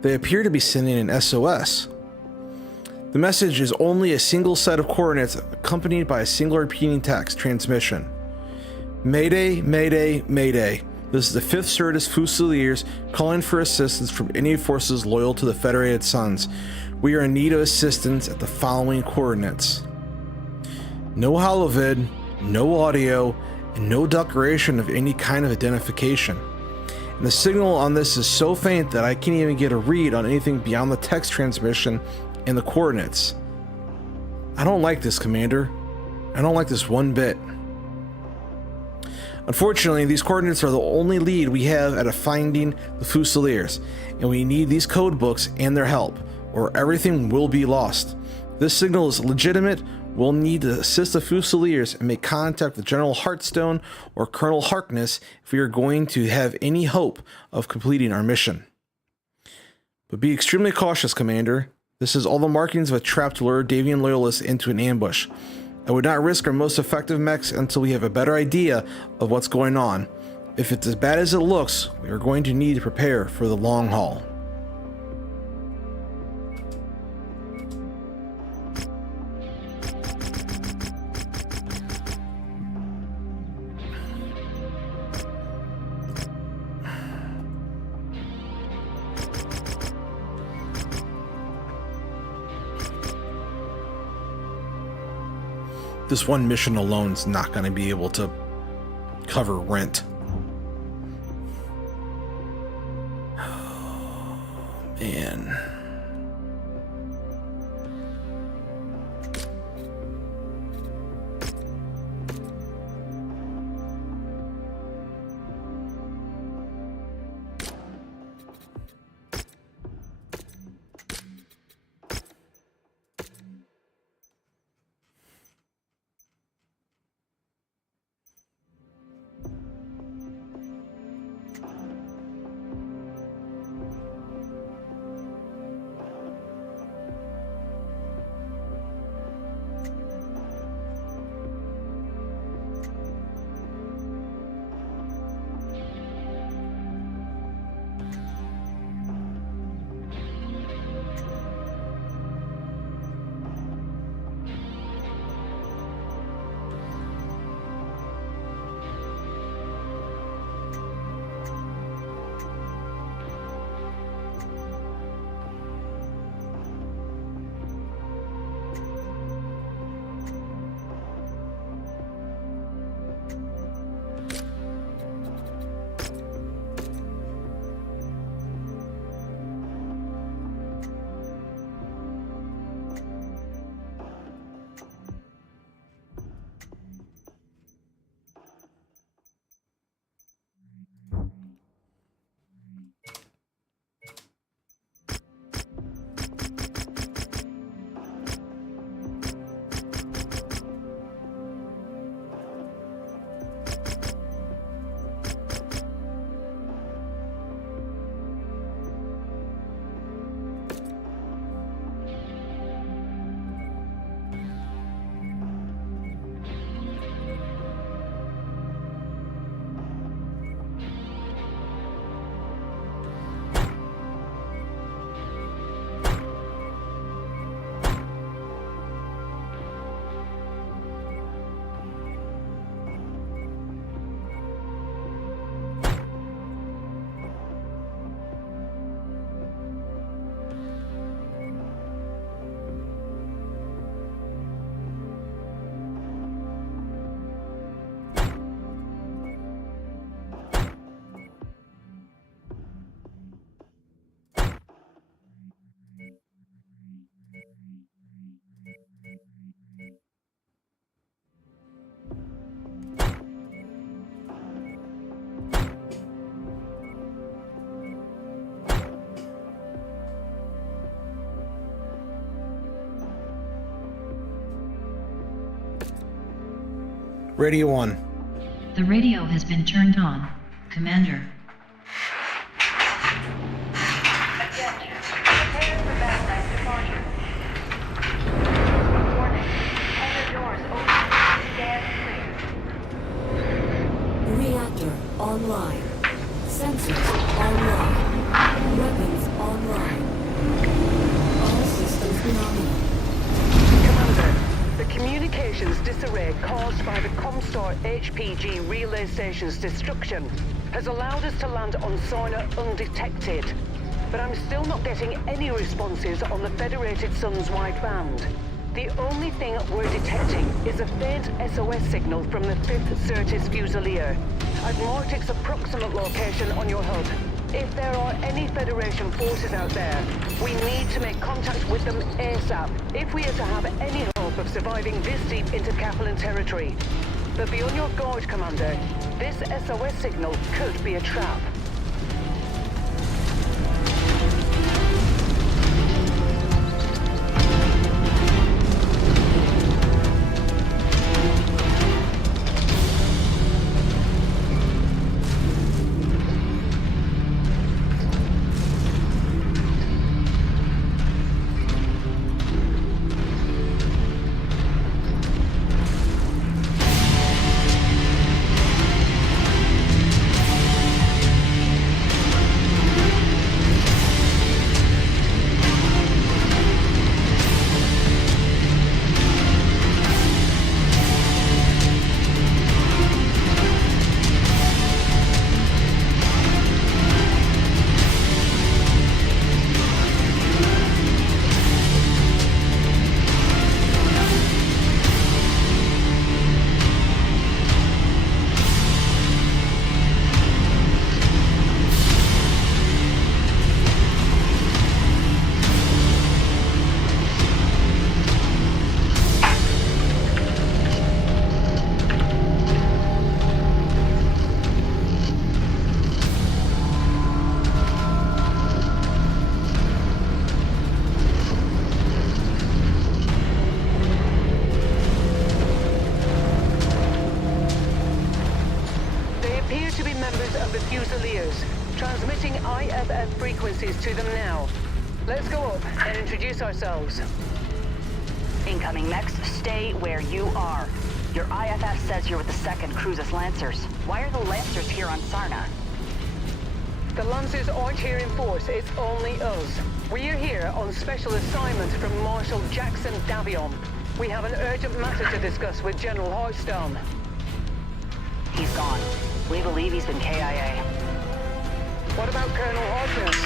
They appear to be sending an SOS. The message is only a single set of coordinates accompanied by a single repeating text transmission. Mayday, Mayday, Mayday. This is the 5th Certus Fusiliers calling for assistance from any forces loyal to the Federated Suns. We are in need of assistance at the following coordinates. No holovid, no audio, and no declaration of any kind of identification. And the signal on this is so faint that I can't even get a read on anything beyond the text transmission and the coordinates. I don't like this, Commander. I don't like this one bit. Unfortunately, these coordinates are the only lead we have at finding the Fusiliers, and we need these code books and their help, or everything will be lost. This signal is legitimate. We'll need to assist the Fusiliers and make contact with General Heartstone or Colonel Harkness if we are going to have any hope of completing our mission. But be extremely cautious, Commander. This is all the markings of a trap to lure Davian loyalists into an ambush. I would not risk our most effective mechs until we have a better idea of what's going on. If it's as bad as it looks, we are going to need to prepare for the long haul. This one mission alone is not going to be able to cover rent. Oh, man. Radio 1. The radio has been turned on, Commander. Attention. Prepare for battle departure. Warning. Hangar doors open. Stand clear. Reactor online. Sensors online. Weapons online. All systems nominal. Commander, the communications disarray caused by the Comstar HPG relay station's destruction has allowed us to land on Sarna undetected. But I'm still not getting any responses on the Federated Suns wideband. The only thing we're detecting is a faint SOS signal from the 5th Certis Fusilier. I've marked its approximate location on your HUD. If there are any Federation forces out there, we need to make contact with them ASAP if we are to have any hope of surviving this deep into Kaplan territory. But be on your guard, Commander. This SOS signal could be a trap. Transmitting IFF frequencies to them now. Let's go up and introduce ourselves. Incoming mechs, stay where you are. Your IFF says you're with the 2nd Cruises Lancers. Why are the Lancers here on Sarna? The Lancers aren't here in force, it's only us. We're here on special assignment from Marshal Jackson Davion. We have an urgent matter to discuss with General Hearthstone. He's gone. We believe he's been KIA. What about Colonel Harkness?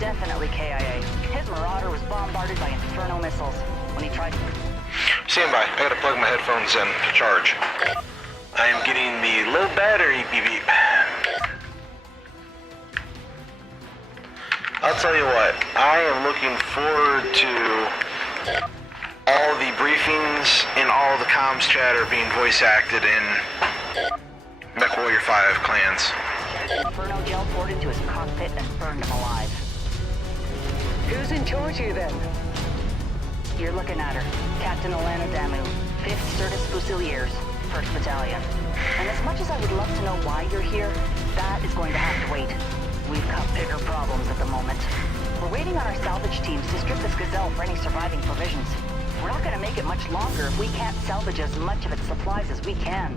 Definitely KIA. His Marauder was bombarded by Inferno missiles when he tried to... Stand by. I gotta plug my headphones in to charge. I am getting the low battery beep beep. I'll tell you what, I am looking forward to all the briefings and all the comms chatter being voice acted in MechWarrior 5 clans. Inferno gel poured into his cockpit and burned him alive. Who's in charge here then? You're looking at her. Captain Alana Damu, 5th Certis Fusiliers, 1st Battalion. And as much as I would love to know why you're here, that is going to have to wait. We've got bigger problems at the moment. We're waiting on our salvage teams to strip this Gazelle for any surviving provisions. We're not going to make it much longer if we can't salvage as much of its supplies as we can.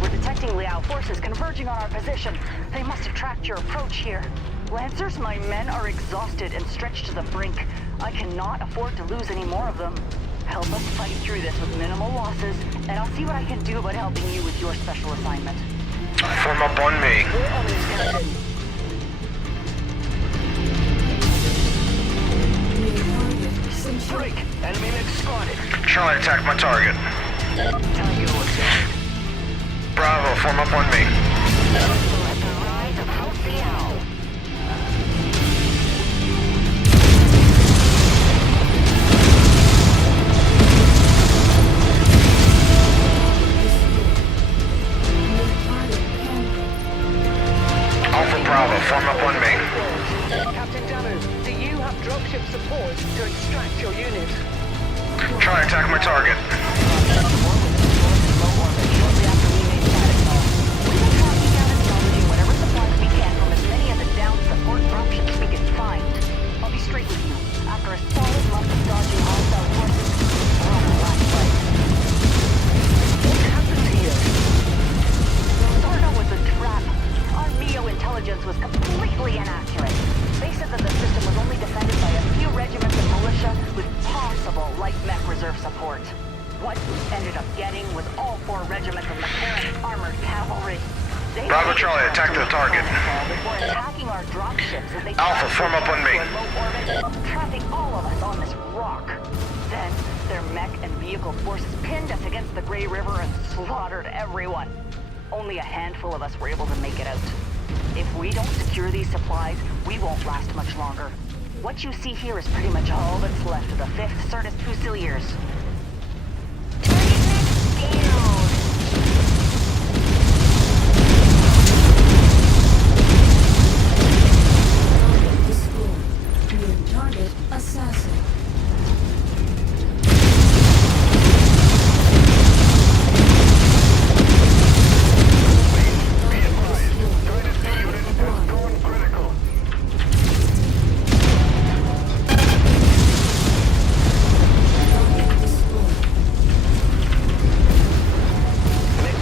We're detecting Liao forces converging on our position. They must have tracked your approach here. Lancers, my men are exhausted and stretched to the brink. I cannot afford to lose any more of them. Help us fight through this with minimal losses, and I'll see what I can do about helping you with your special assignment. Form up on me. We're on this, Captain. Break! Enemy mech spotted. Charlie, attack my target. Tango attack. Bravo, form up on me. At the rise of House Liao. Alpha Bravo, form up on me. Captain Damu, do you unit. Try to attack my target. Straight with you. After a solid month of dodging hostile forces, we're on our last fight. What happened here? Sorta was a trap. Our MEO intelligence was completely inaccurate. They said that the system was only defended by a few regiments of militia with possible light mech reserve support. What we ended up getting was all 4 regiments of McCarran armored cavalry. Bravo Charlie, attack the target. Before attacking our dropships as they Alpha, form up on me. Trapping all of us on this rock. Then their mech and vehicle forces pinned us against the Grey River and slaughtered everyone. Only a handful of us were able to make it out. If we don't secure these supplies, we won't last much longer. What you see here is pretty much all that's left of the 5th Certus Fusiliers. Target assassin.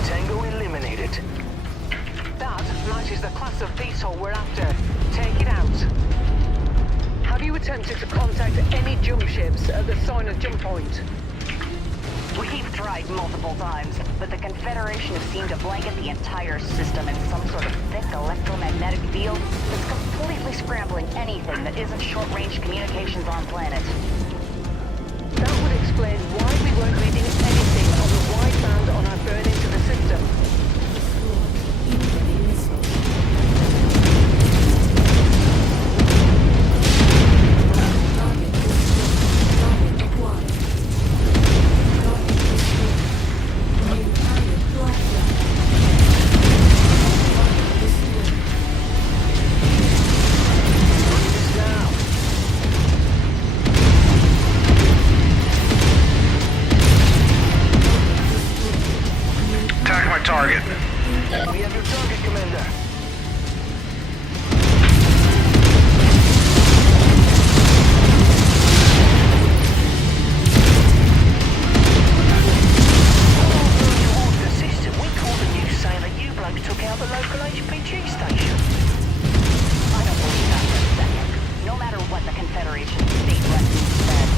Tango eliminated. That matches the class of VTOL we're after. Take it out. Have you attempted to contact any jump ships at the sign of jump point? We've tried multiple times, but the Confederation has seemed to blanket the entire system in some sort of thick electromagnetic field that's completely scrambling anything that isn't short-range communications on planet. That would explain why we weren't reading anything on the wideband on our burn into the system. Target. We have your target, Commander. Towards the system, we caught the news saying that you blokes took out the local HPG station. I don't believe that for a second. No matter what the Confederation state records said,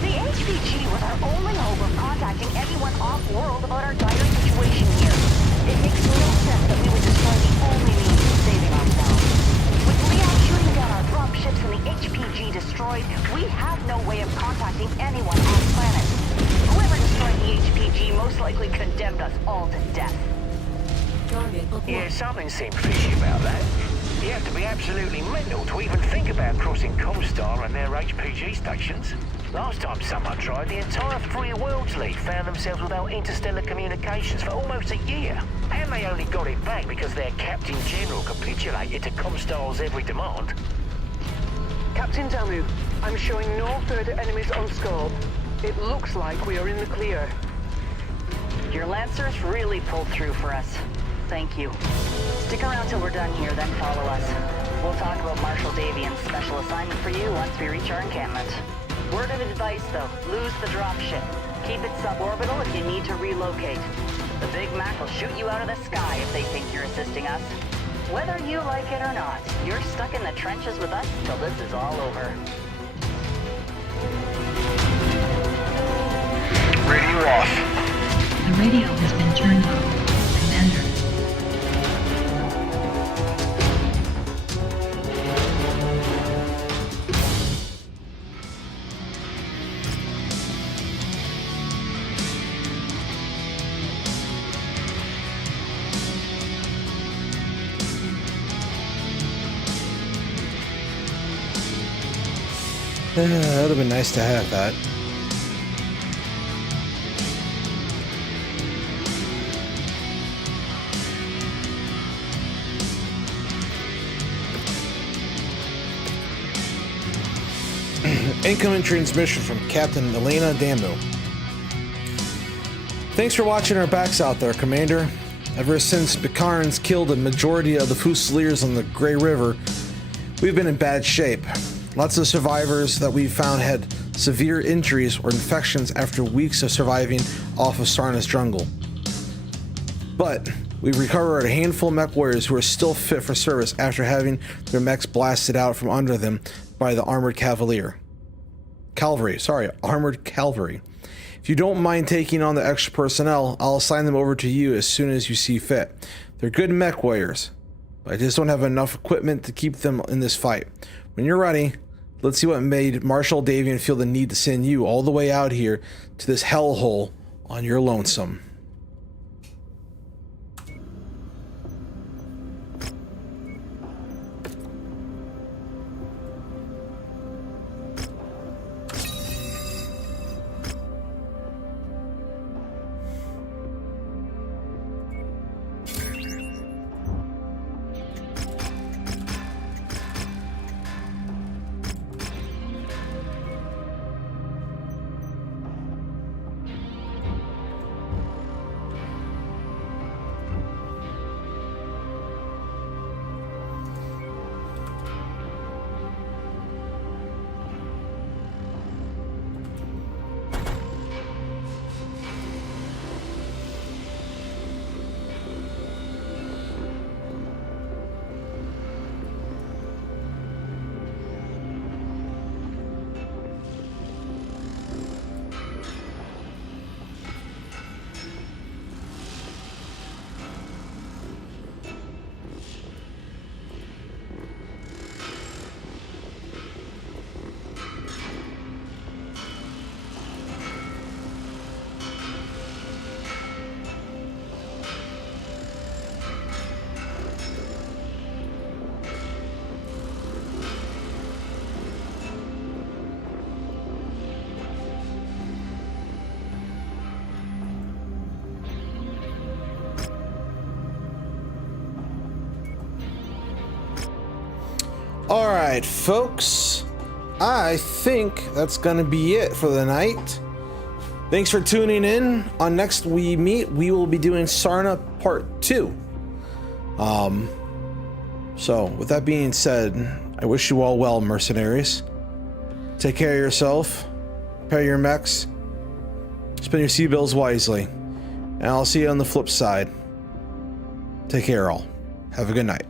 the HPG was our only hope of contacting anyone off-world about our dire situation here. It makes no sense that we would destroy the only means of saving ourselves. With Leon shooting down our dropships and the HPG destroyed, we have no way of contacting anyone off-planet. Whoever destroyed the HPG most likely condemned us all to death. Yeah, something seemed fishy about that. You have to be absolutely mental to even think about crossing Comstar and their HPG stations. Last time someone tried, the entire Free Worlds League found themselves without interstellar communications for almost a year. And they only got it back because their Captain General capitulated to Comstar's every demand. Captain Damu, I'm showing no further enemies on scope. It looks like we are in the clear. Your Lancers really pulled through for us. Thank you. Stick around till we're done here, then follow us. We'll talk about Marshal Davian's special assignment for you once we reach our encampment. Word of advice, though, lose the dropship. Keep it suborbital if you need to relocate. The Big Mac will shoot you out of the sky if they think you're assisting us. Whether you like it or not, you're stuck in the trenches with us till this is all over. Radio off. The radio has been turned on. Commander. That would have been nice to have that. Incoming transmission from Captain Elena Damu. Thanks for watching our backs out there, Commander. Ever since Bicarns killed a majority of the Fusiliers on the Grey River, we've been in bad shape. Lots of survivors that we found had severe injuries or infections after weeks of surviving off of Sarna's jungle. But we've recovered a handful of mech warriors who are still fit for service after having their mechs blasted out from under them by the armored cavalry. Armored cavalry. If you don't mind taking on the extra personnel, I'll assign them over to you as soon as you see fit. They're good mech warriors, but I just don't have enough equipment to keep them in this fight. When you're ready, let's see what made Marshal Davian feel the need to send you all the way out here to this hellhole on your lonesome. Alright, folks, I think that's gonna be it for the night. Thanks for tuning in. On next we meet, we will be doing Sarna Part 2. So with that being said, I wish you all well, mercenaries. Take care of yourself, repair your mechs, spend your C-bills wisely, and I'll see you on the flip side. Take care all. Have a good night.